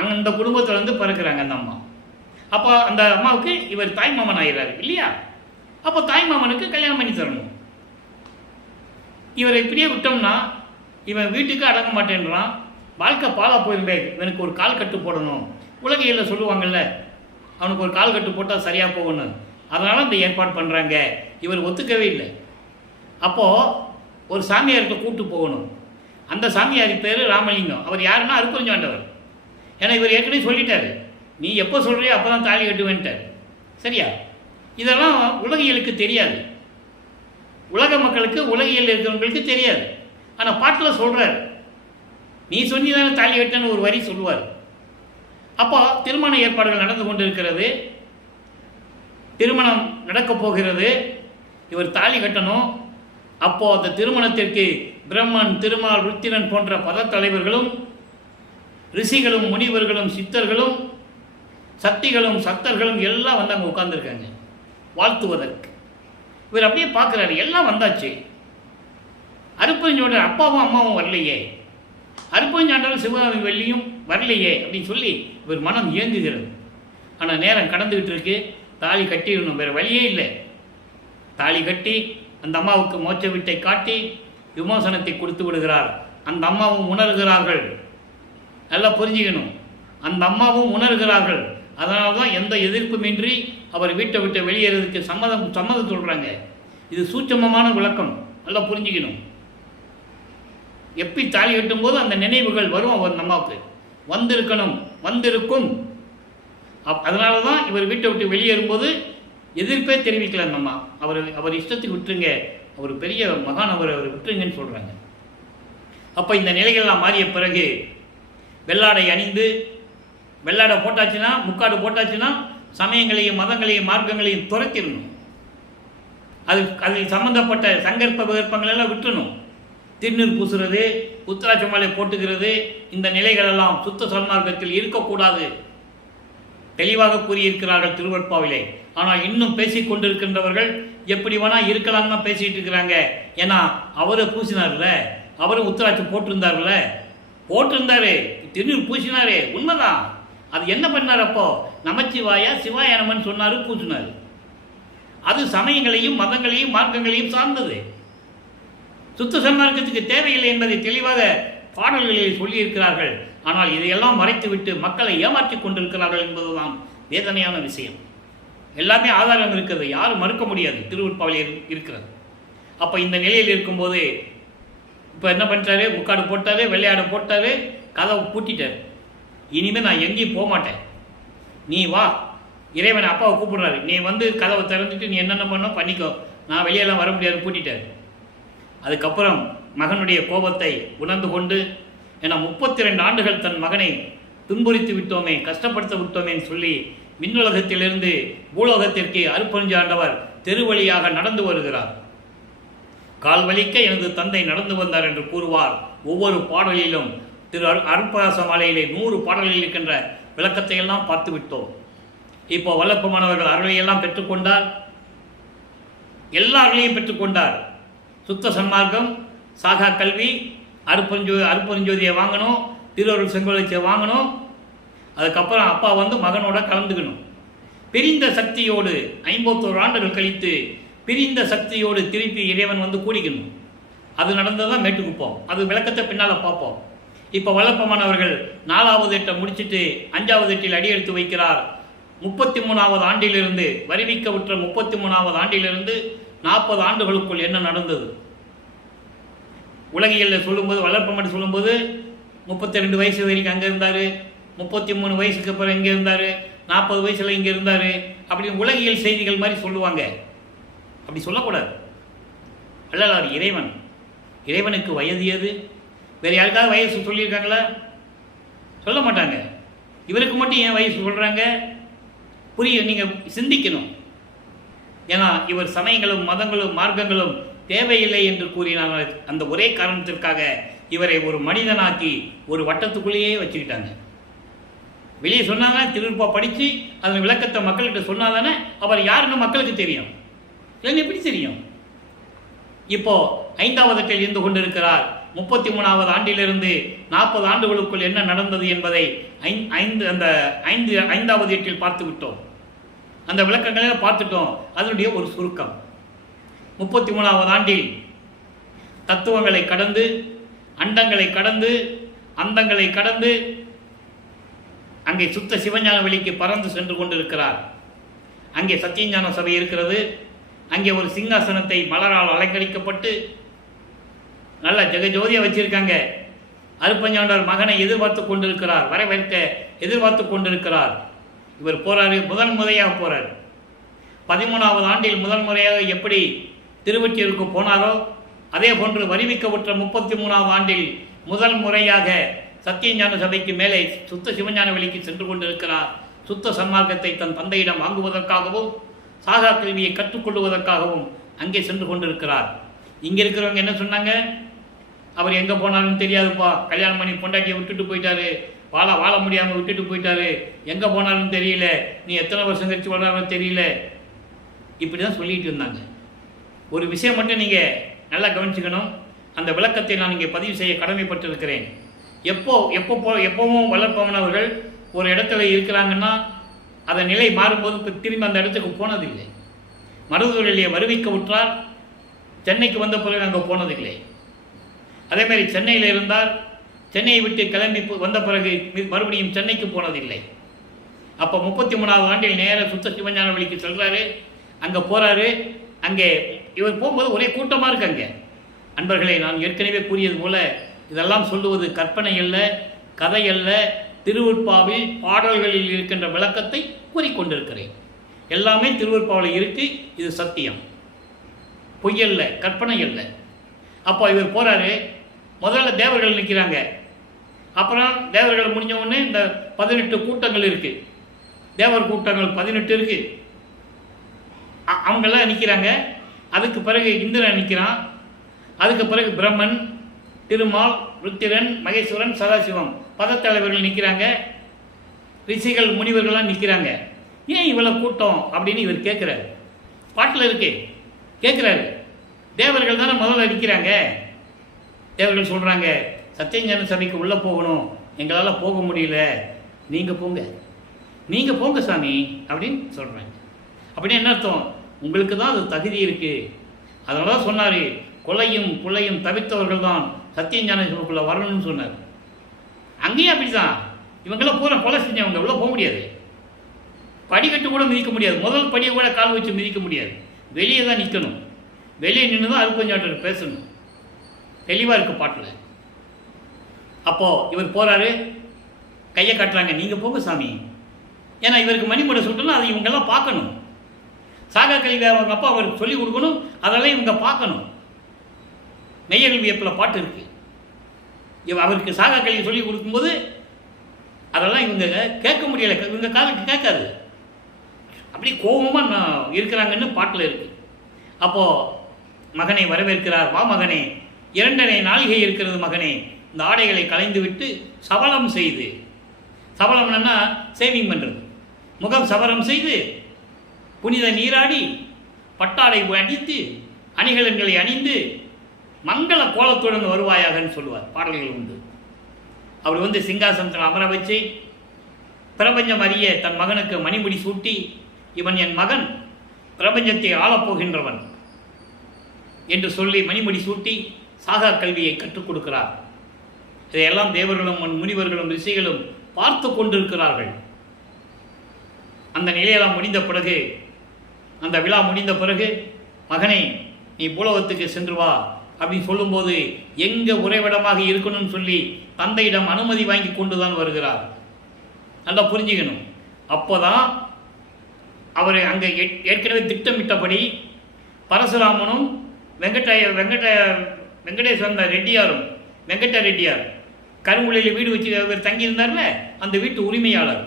அந்த குடும்பத்தில் வந்து பிறக்கிறாங்க அந்த அம்மா. அப்போ அந்த அம்மாவுக்கு இவர் தாய்மாமன் ஆகிறாரு இல்லையா? அப்போ தாய்மாமனுக்கு கல்யாணம் பண்ணி தரணும். இவரை இப்படியே விட்டோம்னா இவன் வீட்டுக்கு அடங்க மாட்டேன்றான். வாழ்க்கை பாலா போயிருந்தேன். இவனுக்கு ஒரு கால் கட்டு போடணும். உலகியலில் சொல்லுவாங்கள்ல, அவனுக்கு ஒரு கால் கட்டு போட்டால் சரியாக போகணும். அதனால் இந்த ஏற்பாடு பண்ணுறாங்க. இவர் ஒத்துக்கவே இல்லை. அப்போது ஒரு சாமியார்கிட்ட கூப்பிட்டு போகணும். அந்த சாமியார் பேர் ராமலிங்கம். அவர் யாருன்னா அருப்பஞ்சாண்டவர். ஏன்னா இவர் ஏற்கனவே சொல்லிட்டார், நீ எப்போ சொல்கிறியோ அப்போ தான் தாலி கட்டுவேன்ட்டார். சரியா? இதெல்லாம் உலகியலுக்கு தெரியாது. உலக மக்களுக்கு, உலகியல் இருக்கிறவங்களுக்கு தெரியாது. ஆனால் பாட்டில் சொல்கிறார், நீ சொன்னிதானே தாலி கட்டுன்னு ஒரு வரி சொல்லுவார். அப்போ திருமண ஏற்பாடுகள் நடந்து கொண்டு இருக்கிறது. திருமணம் நடக்கப் போகிறது. இவர் தாலி கட்டணும். அப்போது அந்த திருமணத்திற்கு பிரம்மன், திருமால், ருத்திரன் போன்ற பதத்தலைவர்களும் ரிஷிகளும் முனிவர்களும் சித்தர்களும் சக்திகளும் சக்தர்களும் எல்லாம் வந்து அங்கே உட்கார்ந்துருக்காங்க வாழ்த்துவதற்கு. இவர் அப்படியே பார்க்குறாரு, எல்லாம் வந்தாச்சு. அருப்பஞ்சாண்டவர் அப்பாவும் அம்மாவும் வரலையே, அருப்பஞ்சாண்டவர் சிவகாமி வெள்ளியும் வரலையே அப்படின்னு சொல்லி இவர் மனம் இயங்குகிறது. ஆனால் நேரம் கடந்துக்கிட்டு இருக்கு. தாலி கட்டிடணும், வேறு வழியே இல்லை. தாலி கட்டி அந்த அம்மாவுக்கு மோட்ச வீட்டை காட்டி விமோசனத்தை கொடுத்து விடுகிறார். அந்த அம்மாவும் உணர்கிறார்கள். நல்லா புரிஞ்சுக்கணும், அந்த அம்மாவும் உணர்கிறார்கள். அதனால தான் எந்த எதிர்ப்புமின்றி அவர் வீட்டை விட்டு வெளியேறதுக்கு சம்மதம் சொல்கிறாங்க. இது சூட்சமமான விளக்கம், நல்லா புரிஞ்சுக்கணும். எப்படி தாலி கட்டும்போது அந்த நினைவுகள் வரும் அந்த அம்மாவுக்கு, வந்திருக்கணும், வந்திருக்கும். அதனால தான் இவர் வீட்டை விட்டு வெளியேறும்போது எதிர்ப்பே தெரிவிக்கல அந்த அம்மா. அவர் இஷ்டத்துக்கு விட்டுருங்க, அவர் பெரிய மகான், அவர் விட்டுருங்கன்னு சொல்கிறாங்க. அப்போ இந்த நிலைகள்லாம் மாறிய பிறகு வெள்ளாடை அணிந்து, வெள்ளாடை போட்டாச்சுன்னா, முக்காடு போட்டாச்சுன்னா சமயங்களையும் மதங்களையும் மார்க்கங்களையும் துரத்திடணும். அதில் சம்பந்தப்பட்ட சங்கற்ப விகற்பங்கள் எல்லாம் விட்டுணும். திருநீர் பூசுறது, உத்தராட்ச மாலை போட்டுக்கிறது, இந்த நிலைகளெல்லாம் சுத்த சன்மார்க்கத்தில் இருக்கக்கூடாது தெளிவாக கூறியிருக்கிறார்கள் திருவற்பாவிலே. ஆனால் இன்னும் பேசிக் கொண்டிருக்கின்றவர்கள் எப்படி வேணா இருக்கலாம் தான் பேசிட்டு இருக்கிறாங்க. ஏன்னா அவரை பூசினார்ல, அவரும் உத்தராட்சம் போட்டிருந்தாரு, திருநீர் பூசினாரு, உண்மைதான். அது என்ன பண்ணார்? அப்போ நமச்சிவாயா சிவாய நமன் சொன்னாரு, பூசினார். அது சமயங்களையும் மதங்களையும் மார்க்கங்களையும் சார்ந்தது. சுத்த சன்மார்க்கத்துக்கு தேவையில்லை என்பதை தெளிவாக பாடல்களில் சொல்லியிருக்கிறார்கள். ஆனால் இதையெல்லாம் மறைத்துவிட்டு மக்களை ஏமாற்றிக் கொண்டிருக்கிறார்கள் என்பதுதான் வேதனையான விஷயம். எல்லாமே ஆதாரம் இருக்கிறது, யாரும் மறுக்க முடியாது, திருவற்பாவில் இருக்கிறது. அப்போ இந்த நிலையில் இருக்கும்போது இப்போ என்ன பண்ணிட்டாரு? முக்காடு போட்டாரு, வெள்ளையாடை போட்டாரு, கதவை பூட்டிட்டார். இனிமேல் நான் எங்கேயும் போக மாட்டேன், நீ வா. இறைவனை அப்பாவை கூப்பிடுறாரு, நீ வந்து கதவை திறந்துட்டு நீ என்னென்ன பண்ணோ பண்ணிக்கோ, நான் வெளியெல்லாம் வர முடியாது, பூட்டிட்டார். அதுக்கப்புறம் மகனுடைய கோபத்தை உணர்ந்து கொண்டு, ஏன்னா 32 ஆண்டுகள் தன் மகனை துன்புறுத்தி விட்டோமே, கஷ்டப்படுத்த விட்டோமேன்னு சொல்லி விண்ணுலகத்திலிருந்து பூலோகத்திற்கு அருட்பெருஞ்சாண்டவர் தெருவழியாக நடந்து வருகிறார். கால் வலிக்க எனது தந்தை நடந்து வந்தார் என்று கூறுவார். ஒவ்வொரு பாடலிலும் திரு அருட்பிரகாச மாலையிலே 100 பாடல்களில் இருக்கின்ற விளக்கத்தை எல்லாம் பார்த்து விட்டோம். இப்போ வல்லப்பமானவர்கள் அருளையெல்லாம் பெற்றுக்கொண்டார், எல்லா அருளையும் பெற்றுக்கொண்டார். சுத்த சன்மார்க்கம், சாகா கல்வி, அருட்பெருஞ்சோதியை வாங்கணும், திருவருள் செங்கோலச்சியை வாங்கணும். அதுக்கப்புறம் அப்பா வந்து மகனோட கலந்துக்கணும். பிரிந்த சக்தியோடு 51 ஆண்டுகள் கழித்து பிரிந்த சக்தியோடு திருப்பி இறைவன் வந்து கூடிக்கணும். அது நடந்ததான் மேட்டுக்குப்போம். அது விளக்கத்தை பின்னால் பார்ப்போம். இப்போ வல்லப்பமானவர்கள் 4வது எட்டை முடிச்சுட்டு 5வது எட்டில் அடியெடுத்து வைக்கிறார். 33வது ஆண்டிலிருந்து, வருவிக்க விட்ட 33வது ஆண்டிலிருந்து 40 ஆண்டுகளுக்குள் என்ன நடந்தது? உலகியலில் சொல்லும்போது, வளர்ப்பமன் சொல்லும்போது 32 வயசு வரைக்கும் அங்கே இருந்தார், 33 வயசுக்கு அப்புறம் இங்கே இருந்தார், 40 வயசில் இங்கே இருந்தார், அப்படின்னு உலகியல் செய்திகள் மாதிரி சொல்லுவாங்க. அப்படி சொல்லக்கூடாது. அல்ல, இறைவன், இறைவனுக்கு வயது எது? வேறு யாருக்காவது வயசு சொல்லியிருக்காங்களா? சொல்ல மாட்டாங்க. இவருக்கு மட்டும் ஏன் வயசு சொல்கிறாங்க? புரியும், நீங்கள் சிந்திக்கணும். ஏன்னா இவர் சமயங்களும் மதங்களும் மார்க்கங்களும் தேவையில்லை என்று கூறினாங்க. அந்த ஒரே காரணத்திற்காக இவரை ஒரு மனிதனாக்கி ஒரு வட்டத்துக்குள்ளேயே வச்சுக்கிட்டாங்க. வெளியே சொன்னாங்க, திருப்பா படித்து அதன் விளக்கத்தை மக்கள்கிட்ட சொன்னாதானே அவர் யாருன்னு மக்களுக்கு தெரியும். இல்லைன்னு எப்படி தெரியும்? இப்போ 5வது எட்டில் இருந்து கொண்டிருக்கிறார். 33வது ஆண்டிலிருந்து 40 ஆண்டுகளுக்குள் என்ன நடந்தது என்பதை 5வது எட்டில் பார்த்து விட்டோம். அந்த விளக்கங்களை பார்த்துட்டோம். அதனுடைய ஒரு சுருக்கம். 33வது ஆண்டில் தத்துவங்களை கடந்து, அண்டங்களை கடந்து, அந்தங்களை கடந்து அங்கே சுத்த சிவஞான வெளிக்கு பறந்து சென்று கொண்டிருக்கிறார். அங்கே சத்தியஞான சபை இருக்கிறது. அங்கே ஒரு சிங்காசனத்தை மலரால் அலங்கரிக்கப்பட்டு நல்ல ஜெகஜோதியாக வச்சிருக்காங்க. அருட்பெருஞ்சாண்டவர் மகனை எதிர்பார்த்து கொண்டிருக்கிறார், வரவேற்க எதிர்பார்த்து கொண்டிருக்கிறார். இவர் போறாரு, முதல் முறையாக போறார். 13வது ஆண்டில் முதல் முறையாக எப்படி திருவொற்றியூருக்கு போனாரோ அதே போன்று வருவிக்கப்பட்ட 33வது ஆண்டில் முதல் முறையாக சத்தியஞான சபைக்கு மேலே சுத்த சிவஞான வெளிக்கு சென்று கொண்டிருக்கிறார். சுத்த சன்மார்க்கத்தை தன் தந்தையிடம் வாங்குவதற்காகவும் சாகா கல்வியை கற்றுக்கொள்வதற்காகவும் அங்கே சென்று கொண்டிருக்கிறார். இங்கே இருக்கிறவங்க என்ன சொன்னாங்க? அவர் எங்கே போனாருன்னு தெரியாதுப்பா, கல்யாணம் பண்ணி பொண்டாட்டியை விட்டுட்டு போயிட்டாரு, வாழ முடியாமல் விட்டுட்டு போயிட்டாரு, எங்கே போனாருன்னு தெரியல, நீ எத்தனை வருஷம் கழிச்சு வளரான்னு தெரியல, இப்படி தான் சொல்லிட்டு இருந்தாங்க. ஒரு விஷயம் மட்டும் நீங்கள் நல்லா கவனிச்சுக்கணும். அந்த விளக்கத்தை நான் இங்கே பதிவு செய்ய கடமைப்பட்டிருக்கிறேன். எப்பவும் வளர்ப்பவனவர்கள் ஒரு இடத்துல இருக்கிறாங்கன்னா அந்த நிலை மாறும்போது திரும்பி அந்த இடத்துக்கு போனதில்லை. மருதூரிலே வருவிக்க விட்டார், சென்னைக்கு வந்த பிறகு அங்கே போனதில்லை. அதேமாதிரி சென்னையில் இருந்தார், சென்னையை விட்டு கிளம்பி வந்த பிறகு மறுபடியும் சென்னைக்கு போனதில்லை. அப்போ 33வது ஆண்டில் நேர சுத்த சிவஞான வெளிக்கு செல்றாரு. அங்கே போகிறாரு. அங்கே இவர் போகும்போது ஒரே கூட்டமாக இருக்கு. அங்கே அன்பர்களே, நான் ஏற்கனவே கூறியது போல இதெல்லாம் சொல்லுவது கற்பனை அல்ல, கதை அல்ல, திருவருட்பாவில் பாடல்களில் இருக்கின்ற விளக்கத்தை கூறிக்கொண்டிருக்கிறேன். எல்லாமே திருவருட்பாவில் இருக்கு. இது சத்தியம், பொய்யல்ல, கற்பனை அல்ல. அப்போ இவர் போறாரு. முதல்ல தேவர்கள் நிற்கிறாங்க. அப்புறம் தேவர்கள் முடிஞ்ச உடனே இந்த 18 கூட்டங்கள் இருக்கு. தேவர் கூட்டங்கள் 18 இருக்கு. அவங்கெல்லாம் நிற்கிறாங்க. அதுக்கு பிறகு இந்திரன் நிற்கிறான். அதுக்கு பிறகு பிரம்மன், திருமால், ருத்திரன், மகேஸ்வரன், சதாசிவம் பதத்தலைவர்கள் நிற்கிறாங்க. ரிஷிகள், முனிவர்கள்லாம் நிற்கிறாங்க. ஏன் இவ்வளோ கூட்டம் அப்படின்னு இவர் கேட்குறாரு. பாட்டில் இருக்கு, கேட்குறாரு. தேவர்கள் தானே முதல்ல நிற்கிறாங்க. தேவர்கள் சொல்கிறாங்க, சத்தியஞான சபைக்கு உள்ளே போகணும், எங்களால் போக முடியல, நீங்கள் போங்க, நீங்கள் போங்க சாமி அப்படின்னு சொல்கிறாங்க. அப்படின்னு என்ன அர்த்தம்? உங்களுக்கு தான் அது தகுதி இருக்குது. அதனால தான் சொன்னார், கொலையும் புள்ளையும் தவிர்த்தவர்கள் தான் சத்தியஞான சபைக்குள்ளே வரணும்னு சொன்னார். அங்கேயும் அப்படி தான். இவங்கெல்லாம் பூரா கொலை செஞ்சவங்க உள்ளே போக முடியாது. படிக்கட்டு கூட மிதிக்க முடியாது. முதல் படியை கூட கால் வச்சு மிதிக்க முடியாது. வெளியே தான் நிற்கணும். வெளியே நின்று தான் அது கொஞ்சம் பேசணும். தெளிவாக இருக்குது பாட்டில். அப்போது இவர் போகிறாரு, கையை காட்டுறாங்க, நீங்கள் போங்க சாமி. ஏன்னா இவருக்கு மணிமுடை சுட்டணும், அதை இவங்கெல்லாம் பார்க்கணும். சாகா கல்வி அவங்க அப்பா அவருக்கு சொல்லிக் கொடுக்கணும், அதெல்லாம் இவங்க பார்க்கணும். நெய்யல் வியப்பில் பாட்டு இருக்குது. அவருக்கு சாகா கல்வி சொல்லிக் கொடுக்கும்போது அதெல்லாம் இவங்க கேட்க முடியலை, இவங்க காலுக்கு கேட்காது. அப்படி கோபமாக இருக்கிறாங்கன்னு பாட்டில் இருக்குது. அப்போது மகனை வரவேற்கிறார். வா மகனே, 2.5 நாளிகை இருக்கிறது மகனே, இந்த ஆடைகளை களைந்து விட்டு சபலம் செய்து, சபலம்னா சேவிங் பண்ணுறது, முகம் சபலம் செய்து புனித நீராடி பட்டாடை அடித்து அணிகலன்களை அணிந்து மங்கள கோலத்துடன் வருவாயாகன்னு சொல்லுவார். பாடல்கள் உண்டு. அவர் சிங்காசனத்தில் அமர வச்சு பிரபஞ்சம் அறிய தன் மகனுக்கு மணிமுடி சூட்டி, இவன் என் மகன், பிரபஞ்சத்தை ஆளப்போகின்றவன் என்று சொல்லி மணிமுடி சூட்டி சாகா கல்வியை கற்றுக் கொடுக்கிறார். இதையெல்லாம் தேவர்களும் முனிவர்களும் ரிஷிகளும் பார்த்து கொண்டிருக்கிறார்கள். அந்த நிலையெல்லாம் முடிந்த பிறகு, அந்த விழா முடிந்த பிறகு, மகனே நீ பூலோகத்துக்கு சென்று வா அப்படின்னு சொல்லும்போது எங்கே உறைவிடமாக இருக்கணும்னு சொல்லி தந்தையிடம் அனுமதி வாங்கி கொண்டு தான் வருகிறார். நல்லா புரிஞ்சுக்கணும். அப்போதான் அவர் அங்கே ஏற்கனவே திட்டமிட்டபடி பரசுராமனும் வெங்கடேஸ்வர ரெட்டியாரும், வெங்கட ரெட்டியார் கருங்குழியில் வீடு வச்சு அவர் தங்கியிருந்தார்ல, அந்த வீட்டு உரிமையாளர்,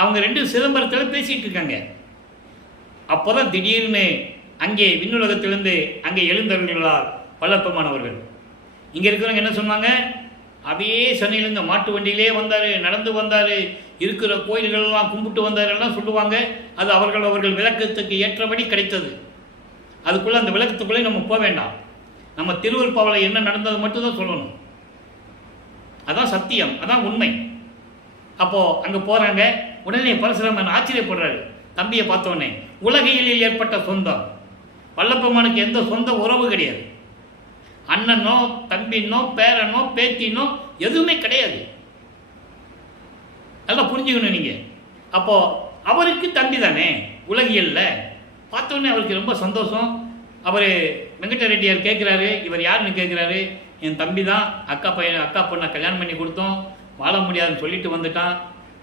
அவங்க 2 சிதம்பரத்தில் பேசிகிட்டு இருக்காங்க. அப்போ தான் திடீர்னு அங்கே விண்ணுலகத்திலிருந்து அங்கே எழுந்தவர்களார் வல்லப்பமானவர்கள். இங்கே இருக்கிறவங்க என்ன சொன்னாங்க? அப்படியே சென்னையிலேருந்து மாட்டு வண்டியிலே வந்தார், நடந்து வந்தார், இருக்கிற கோயில்களெல்லாம் கும்பிட்டு வந்தாரெல்லாம் சொல்லுவாங்க. அது அவர்கள் விளக்கத்துக்கு ஏற்றபடி கிடைத்தது. அதுக்குள்ளே அந்த விளக்கத்துக்குள்ளே நம்ம போக வேண்டாம். நம்ம திருவருட்பாவில் என்ன நடந்தது மட்டும்தான் சொல்லணும். அதான் சத்தியம், அதான் உண்மை. அப்போது அங்கே போகிறாங்க. உடனே பரசுராமன் ஆச்சரியப்படுறாரு. தம்பியை பார்த்தோன்னே உலகையில் ஏற்பட்ட சொந்தம். வல்லப்பெருமானுக்கு எந்த சொந்த உறவு கிடையாது. அண்ணனோ தம்பினோ பேரனோ பேத்தினோ எதுவுமே கிடையாது. நல்லா புரிஞ்சுக்கணும் நீங்கள். அப்போது அவருக்கு தம்பி தானே உலகியல்ல. பார்த்தோன்னே அவருக்கு ரொம்ப சந்தோஷம். அவர் வெங்கட ரெட்டியார் கேட்குறாரு, இவர் யாருன்னு கேட்குறாரு. என் தம்பி தான், அக்கா பொண்ணை கல்யாணம் பண்ணி கொடுத்தோம், வாழ முடியாதுன்னு சொல்லிட்டு வந்துட்டான்.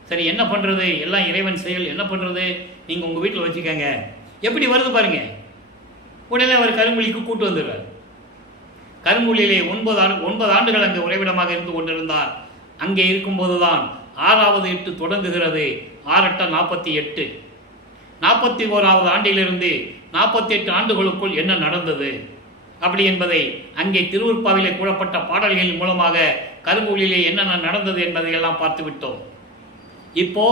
சரி என்ன பண்ணுறது, எல்லாம் இறைவன் செயல், என்ன பண்ணுறது, நீங்கள் உங்கள் வீட்டில் வச்சுக்கோங்க. எப்படி வருது பாருங்க. உடனே அவர் கருங்குழிக்கு கூட்டு வந்துடுறார். கருங்குழியிலே 9 ஆண்டுகள் அங்கே உறைவிடமாக இருந்து கொண்டிருந்தார். அங்கே இருக்கும்போது தான் 6வது 8 தொடங்குகிறது. 6 48. 41வது ஆண்டிலிருந்து 48 ஆண்டுகளுக்குள் என்ன நடந்தது அப்படி என்பதை அங்கே திருவருட்பாவிலே கூறப்பட்ட பாடல்களின் மூலமாக கருங்குழியிலே என்னென்ன நடந்தது என்பதை எல்லாம் பார்த்து விட்டோம். இப்போ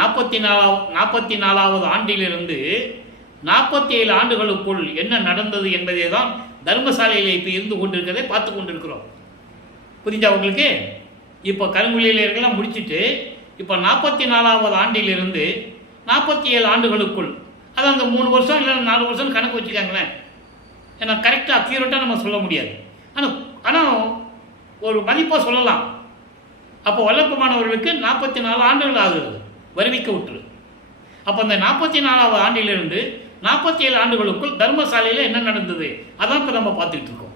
44வது ஆண்டிலிருந்து 47 ஆண்டுகளுக்குள் என்ன நடந்தது என்பதை தான் தர்மசாலையில் இப்போ இருந்து கொண்டிருக்கிறதை பார்த்து கொண்டிருக்கிறோம். புரிஞ்சா உங்களுக்கு? இப்போ கருங்குழியிலாம் முடிச்சுட்டு இப்போ 44வது ஆண்டிலிருந்து 47 ஆண்டுகளுக்குள், அது அந்த 3 வருஷம் இல்லை 4 வருஷம் கணக்கு வச்சுக்காங்களேன். ஏன்னா கரெக்டாக அக்யூரேட்டாக நம்ம சொல்ல முடியாது. ஆனால் ஒரு மதிப்பாக சொல்லலாம். அப்போ வல்லப்பமானவர்களுக்கு 44 ஆண்டுகள் ஆகுது வருவிக்க விட்டுரு. அப்போ அந்த 44வது ஆண்டிலிருந்து 47 ஆண்டுகளுக்குள் தர்மசாலையில் என்ன நடந்தது அதான் இப்போ நம்ம பார்த்துக்கிட்டு இருக்கோம்.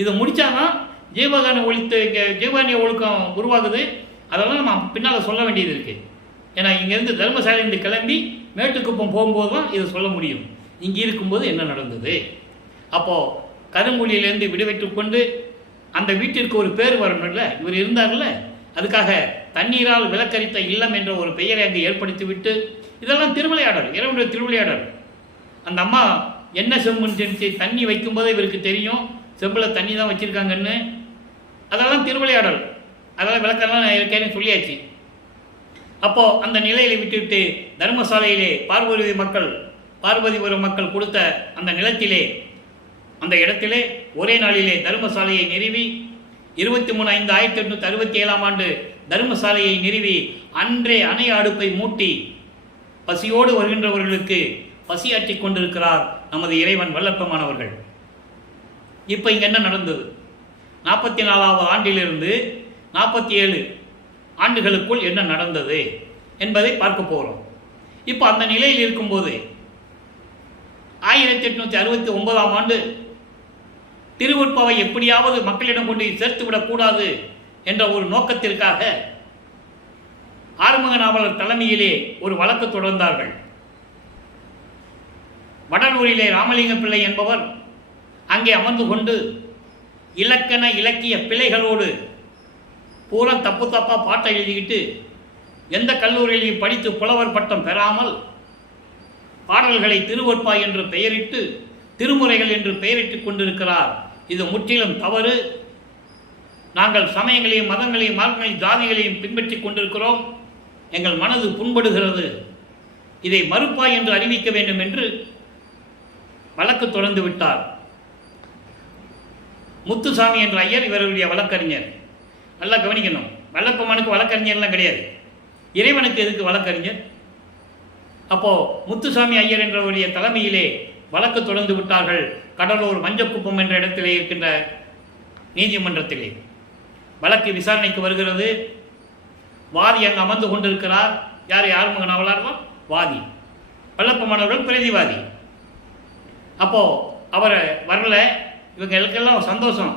இதை முடித்தாதான் ஜீவகான ஒழித்து ஜீவகானிய ஒழுக்கம் உருவாகுது. அதெல்லாம் நம்ம பின்னால் சொல்ல வேண்டியது இருக்குது. ஏன்னா இங்கேருந்து தர்மசாலையிலிருந்து கிளம்பி மேட்டுக்குப்பம் போகும்போது தான் இதை சொல்ல முடியும். இங்கே இருக்கும்போது என்ன நடந்தது, அப்போது கருங்குழியிலேருந்து விடுவிட்டு கொண்டு அந்த வீட்டிற்கு ஒரு பேர் வரணும்ல, இவர் இருந்தார்ல, அதுக்காக தண்ணீரால் விளக்கரித்த இல்லம் என்ற ஒரு பெயரை அங்கே ஏற்படுத்திவிட்டு, இதெல்லாம் திருவிளையாடல், இறைவனுடைய திருவிளையாடல். அந்த அம்மா என்ன செம்புன்னு தெரிஞ்சு தண்ணி வைக்கும்போதே இவருக்கு தெரியும் செம்பில் தண்ணி தான் வச்சுருக்காங்கன்னு. அதெல்லாம் திருவிளையாடல், அதெல்லாம் விளக்கெல்லாம் இருக்கேன்னு சொல்லியாச்சு. அப்போது அந்த நிலையில் விட்டுவிட்டு தர்மசாலையிலே பார்வதிபுரம் மக்கள் கொடுத்த அந்த நிலத்திலே, அந்த இடத்திலே ஒரே நாளிலே தர்மசாலையை நிறுவி 23/5/1867 தர்மசாலையை நிறுவி அன்றே அணைய அடுப்பை மூட்டி பசியோடு வருகின்றவர்களுக்கு பசியாற்றி கொண்டிருக்கிறார் நமது இறைவன் வல்லப்பமானவர்கள். இப்போ இங்கே என்ன நடந்தது? 44வது ஆண்டிலிருந்து 47 ஆண்டுகளுக்குள் என்ன நடந்தது என்பதை பார்க்க போகிறோம். இப்போ அந்த நிலையில் இருக்கும்போது 1869 ஆண்டு திருவொற்பாவை எப்படியாவது மக்களிடம் கொண்டு சேர்த்துவிடக்கூடாது என்ற ஒரு நோக்கத்திற்காக ஆறுமுக நாவலர் தலைமையிலே ஒரு வழக்கு தொடர்ந்தார்கள். வடலூரிலே ராமலிங்க பிள்ளை என்பவர் அங்கே அமர்ந்து கொண்டு இலக்கண இலக்கிய பிழைகளோடு பூரா தப்பாக பாட்டை எழுதிக்கிட்டு எந்த கல்லூரியிலையும் படித்து புலவர் பட்டம் பெறாமல் பாடல்களை திருவொற்பாய் என்று பெயரிட்டு திருமுறைகள் என்று பெயரிட்டுக் கொண்டிருக்கிறார். இது முற்றிலும் தவறு. நாங்கள் சமயங்களையும் மதங்களையும் மார்க்கங்களையும் ஜாதிகளையும் பின்பற்றி கொண்டிருக்கிறோம். எங்கள் மனது புண்படுகிறது. இதை மறுப்பாய் என்று அறிவிக்க வேண்டும் என்று வழக்கு தொடர்ந்து விட்டார். முத்துசாமி என்ற ஐயர் இவருடைய வழக்கறிஞர். நல்லா கவனிக்கணும், வல்லப்பமானுக்கு வழக்கறிஞர்லாம் கிடையாது, இறைவனுக்கு எதுக்கு வழக்கறிஞர்? அப்போது முத்துசாமி ஐயர் என்றவருடைய தலைமையிலே வழக்கு தொடர்ந்து விட்டார்கள். கடலூர் மஞ்சக்குப்பம் என்ற இடத்திலே இருக்கின்ற நீதிமன்றத்திலே வழக்கு விசாரணைக்கு வருகிறது. வாதி அங்கு அமர்ந்து கொண்டிருக்கிறார். யார்? ஆறுமுக நாவலர்லாம் வாதி, வல்லப்பமானவர்கள் பிரதிவாதி. அப்போது அவர் வரல. இவங்களுக்கெல்லாம் சந்தோஷம்.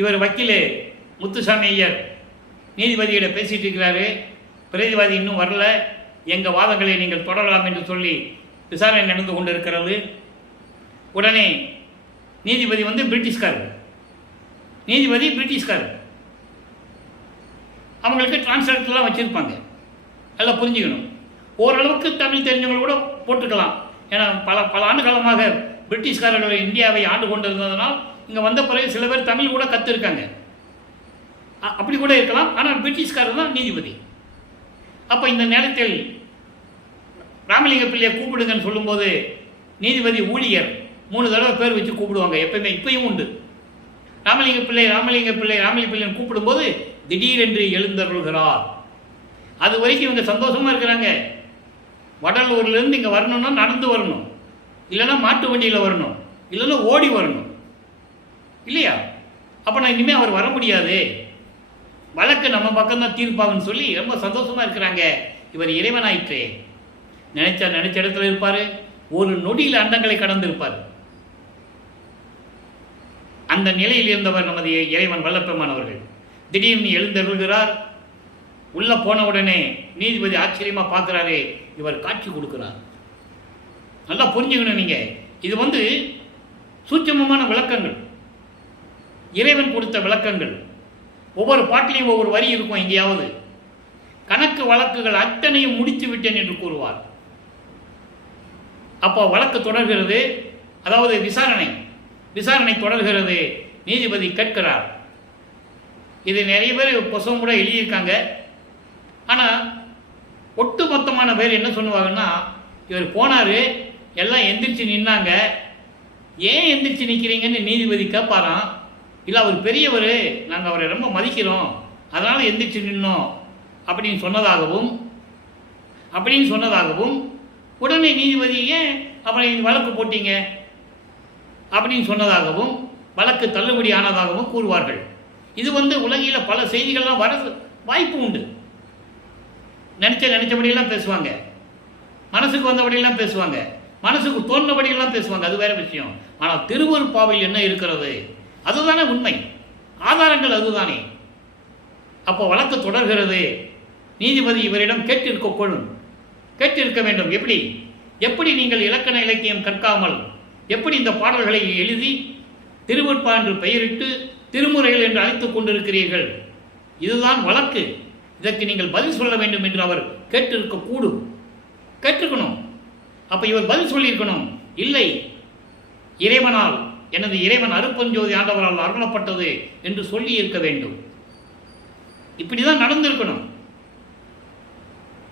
இவர் வக்கீல் முத்துசாமி ஐயர் நீதிபதியிட பேசிகிட்டு இருக்கிறாரு. பிரதிவாதி இன்னும் வரல, எங்கள் வாதங்களை நீங்கள் தொடரலாம் என்று சொல்லி விசாரணை நடந்து கொண்டிருக்கிறது. உடனே நீதிபதி பிரிட்டிஷ்காரர். நீதிபதி பிரிட்டிஷ்காரர். அவங்களுக்கு டிரான்ஸ்லேட்டர்லாம் வச்சுருப்பாங்க. நல்லா புரிஞ்சுக்கணும். ஓரளவுக்கு தமிழ் தெரிஞ்சவங்க கூட போட்டுக்கலாம். ஏன்னா பல ஆண்டு காலமாக பிரிட்டிஷ்காரர்கள் இந்தியாவை ஆண்டு கொண்டு இருந்ததனால் இங்கே வந்த பிறகு சில பேர் தமிழ் கூட கற்றுருக்காங்க. அப்படி கூட இருக்கலாம். ஆனால் பிரிட்டிஷ்காரர் தான் நீதிபதி. அப்போ இந்த நேரத்தில் ராமலிங்க பிள்ளையை கூப்பிடுங்கன்னு சொல்லும்போது நீதிபதி ஊழியர் 3 தடவை பேர் வச்சு கூப்பிடுவாங்க. எப்பயுமே இப்பயும் உண்டு. ராமலிங்க பிள்ளைன்னு கூப்பிடும்போது திடீரென்று எழுந்தருள்கிறார். அது வரைக்கும் இவங்க சந்தோஷமாக இருக்கிறாங்க. வடலூர்லேருந்து இங்கே வரணும்னா நடந்து வரணும், இல்லைன்னா மாட்டு வண்டியில் வரணும், இல்லைன்னா ஓடி வரணும், இல்லையா? அப்போ நான் இனிமேல் அவர் வர முடியாது, வழக்கு நம்ம பக்கம்தான் தீர்ப்பாங்கன்னு சொல்லி ரொம்ப சந்தோஷமாக இருக்கிறாங்க. இவர் இறைவனாயிற்றே, நினைச்ச இடத்துல இருப்பார். ஒரு நொடியில் அண்டங்களை கடந்து இருப்பார். அந்த நிலையில் இருந்தவர் நமது இறைவன் வல்லப்பெருமானவர்கள். திடீர்னு எழுந்தருள்கிறார். உள்ளே போன உடனே நீதிபதி ஆச்சரியமாக பார்க்குறாரு. இவர் காட்சி கொடுக்குறார். நல்லா புரிஞ்சுக்கணும் நீங்கள். இது சூட்சமமான விளக்கங்கள், இறைவன் கொடுத்த விளக்கங்கள். ஒவ்வொரு பாட்டிலையும் ஒவ்வொரு வரி இருக்கும். எங்கேயாவது கணக்கு வழக்குகள் அத்தனையும் முடித்து விட்டேன் என்று கூறுவார். அப்போ வழக்கு தொடர்கிறது. அதாவது விசாரணை தொடர்கிறது. நீதிபதி கேட்கிறார். இது நிறைய பேர் புத்தகம் கூட எழுதியிருக்காங்க. ஆனால் ஒட்டுமொத்தமான பேர் என்ன சொல்லுவாங்கன்னா, இவர் போனார், எல்லாம் எந்திரிச்சு நின்னாங்க, ஏன் எந்திரிச்சு நிற்கிறீங்கன்னு நீதிபதி கேட்பாராம். இல்லை அவர் பெரியவர், நாங்கள் அவரை ரொம்ப மதிக்கிறோம், அதனால் எந்திரிச்சு நின்னோம் அப்படின்னு சொன்னதாகவும் உடனே நீதிபதி ஏன் அப்புறம் வழக்கு போட்டீங்க அப்படின்னு சொன்னதாகவும் வழக்கு தள்ளுபடி ஆனதாகவும் கூறுவார்கள். இது உலகில் பல செய்திகள்லாம் வர வாய்ப்பு உண்டு. நினைச்சபடியெல்லாம் பேசுவாங்க, மனசுக்கு வந்தபடியெல்லாம் பேசுவாங்க, மனசுக்கு தோன்றபடியெல்லாம் பேசுவாங்க, அது வேற விஷயம். ஆனால் திருவொற்பாவில் என்ன இருக்கிறது அதுதானே உண்மை, ஆதாரங்கள் அதுதானே. அப்போ வழக்கு தொடர்கிறது. நீதிபதி இவரிடம் கேட்டிருக்க வேண்டும். எப்படி நீங்கள் இலக்கண இலக்கியம் கற்காமல் எப்படி இந்த பாடல்களை எழுதி திருவெட்பா என்று பெயரிட்டு திருமுறைகள் என்று அழைத்துக் கொண்டிருக்கிறீர்கள்? இதுதான் வழக்கு. இதற்கு நீங்கள் பதில் சொல்ல வேண்டும் என்று அவர் கேட்டிருக்கணும். அப்ப இவர் பதில் சொல்லியிருக்கணும். இல்லை, இறைவனால், எனது இறைவன் அருட்பெருஞ்சோதி ஆண்டவரால் அருளப்பட்டது என்று சொல்லி இருக்க வேண்டும். இப்படிதான் நடந்திருக்கணும்.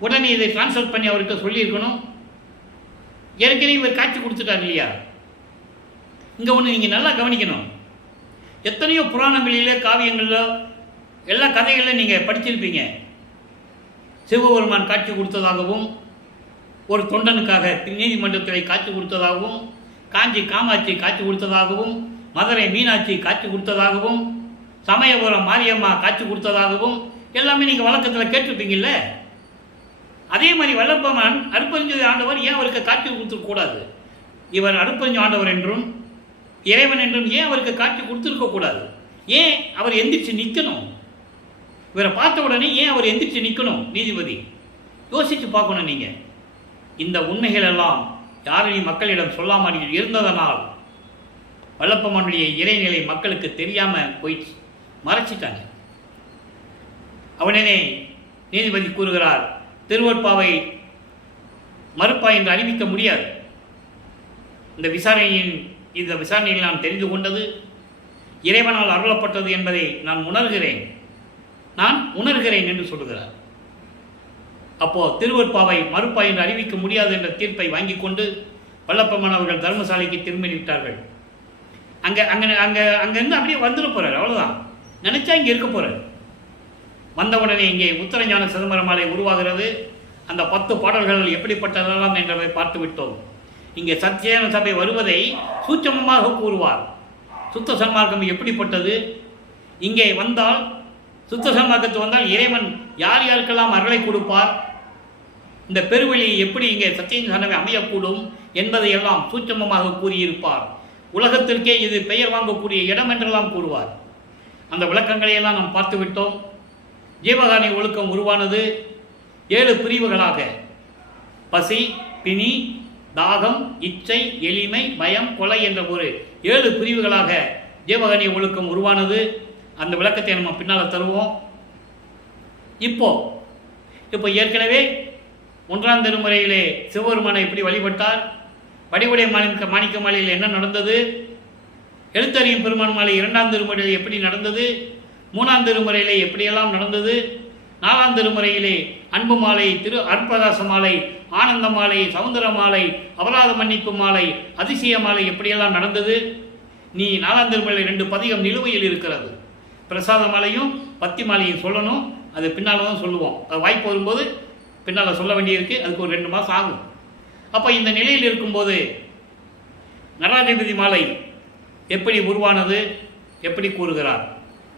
உடனே இதை டிரான்ஸ்ஃபர் பண்ணி அவர்கிட்ட சொல்லியிருக்கணும். ஏற்கனவே இவர் காட்சி கொடுத்துட்டார் இல்லையா? இங்க ஒன்று நீங்க நல்லா கவனிக்கணும். எத்தனையோ புராணங்களிலே காவியங்களிலோ எல்லா கதைகளிலும் நீங்க படிச்சிருப்பீங்க. சிவபெருமான் காட்சி கொடுத்ததாகவும், ஒரு தொண்டனுக்காக நீதிமன்றத்தில் காட்சி கொடுத்ததாகவும், காஞ்சி காமாட்சி காட்சி கொடுத்ததாகவும், மதுரை மீனாட்சி காட்சி கொடுத்ததாகவும், சமயபுரம் மாரியம்மா காட்சி கொடுத்ததாகவும் எல்லாமே நீங்க வழக்கத்தில் கேட்டிருப்பீங்கல்ல. அதே மாதிரி வல்லப்பெருமான் அருட்பெருஞ்சோதி ஆண்டவர் ஏன் அவருக்கு காட்சி கொடுத்துருக்க கூடாது? இவர் அருட்பெருஞ்சோதி ஆண்டவர் என்றும் இறைவன் என்றும் ஏன் அவருக்கு காட்சி கொடுத்துருக்க கூடாது? ஏன் அவர் எந்திரிச்சு நிற்கணும்? இவரை பார்த்த உடனே ஏன் அவர் எந்திரிச்சு நிற்கணும்? நீதிபதி யோசிச்சு பார்க்கணும். நீங்க இந்த உண்மைகள் எல்லாம் யாரையும் மக்களிடம் சொல்லாமல் இருந்ததனால் வல்லப்பெருமானுடைய இறைநிலை மக்களுக்கு தெரியாம போயிடுச்சு, மறைச்சிட்டாங்க. அவனே நீதிபதி கூறுகிறார், திருவெட்பாவை மறுப்பா என்று அறிவிக்க முடியாது. இந்த விசாரணையில் நான் தெரிந்து கொண்டது இறைவனால் அருளப்பட்டது என்பதை நான் உணர்கிறேன் என்று சொல்லுகிறார். அப்போ திருவெட்பாவை மறுப்பா என்று அறிவிக்க முடியாது என்ற தீர்ப்பை வாங்கி கொண்டு வல்லப்பெருமான் அவர்கள் தர்மசாலைக்கு திரும்பி விட்டார்கள். அங்கிருந்து அப்படியே வந்துட போறார். அவ்வளவுதான். நினைச்சா இங்க இருக்க போறார். வந்தவுடனே இங்கே உத்தரஞான சிதம்பரமாலை உருவாகிறது. அந்த 10 பாடல்கள் எப்படிப்பட்டதெல்லாம் என்றவை பார்த்து விட்டோம். இங்கே சத்தியான சபை வருவதை சூட்சமமாக கூறுவார். சுத்த சன்மார்க்கம் எப்படிப்பட்டது? இங்கே வந்தால், சுத்த சன்மார்க்கத்து வந்தால் இறைவன் யார் யாருக்கெல்லாம் அருளை கொடுப்பார், இந்த பெருவெளி எப்படி இங்கே சத்திய சபை அமையக்கூடும் என்பதையெல்லாம் சூட்சமமாக கூறியிருப்பார். உலகத்திற்கே இது பெயர் வாங்கக்கூடிய இடம் என்றெல்லாம் கூறுவார். அந்த விளக்கங்களையெல்லாம் நாம் பார்த்து விட்டோம். ஜீவகாரணி ஒழுக்கம் உருவானது 7 பிரிவுகளாக. பசி, பிணி, தாகம், இச்சை, எளிமை, பயம், கொலை என்ற ஒரு 7 பிரிவுகளாக ஜீவகாரணி ஒழுக்கம் உருவானது. அந்த விளக்கத்தை நம்ம பின்னால் தருவோம். இப்போ ஏற்கனவே 1ஆம் திருமுறையிலே சிவபெருமானை எப்படி வழிபட்டார், வடிவுடைய மாணிக்க மாலையில் என்ன நடந்தது, எழுத்தறியும் பெருமான் மாலை 2ஆம் திருமுறையில் எப்படி நடந்தது, 3ஆம் திருமுறையிலே எப்படியெல்லாம் நடந்தது, 4ஆம் திருமுறையிலே அன்பு மாலை, திரு அற்பகாச மாலை, ஆனந்த மாலை, சவுந்தர மாலை, அபராத மன்னிப்பு மாலை, அதிசய மாலை எப்படியெல்லாம் நடந்தது. நீ 4ஆம் திருமுறையில் 2 பதிகம் நிலுவையில் இருக்கிறது. பிரசாத மாலையும் பத்தி மாலையும் சொல்லணும். அது பின்னால் தான் சொல்லுவோம். அது வாய்ப்பு வரும்போது பின்னால் சொல்ல வேண்டியிருக்கு. அதுக்கு ஒரு 2 மாதம் ஆகும். அப்போ இந்த நிலையில் இருக்கும்போது நடராஜபதி மாலை எப்படி உருவானது, எப்படி கூறுகிறார்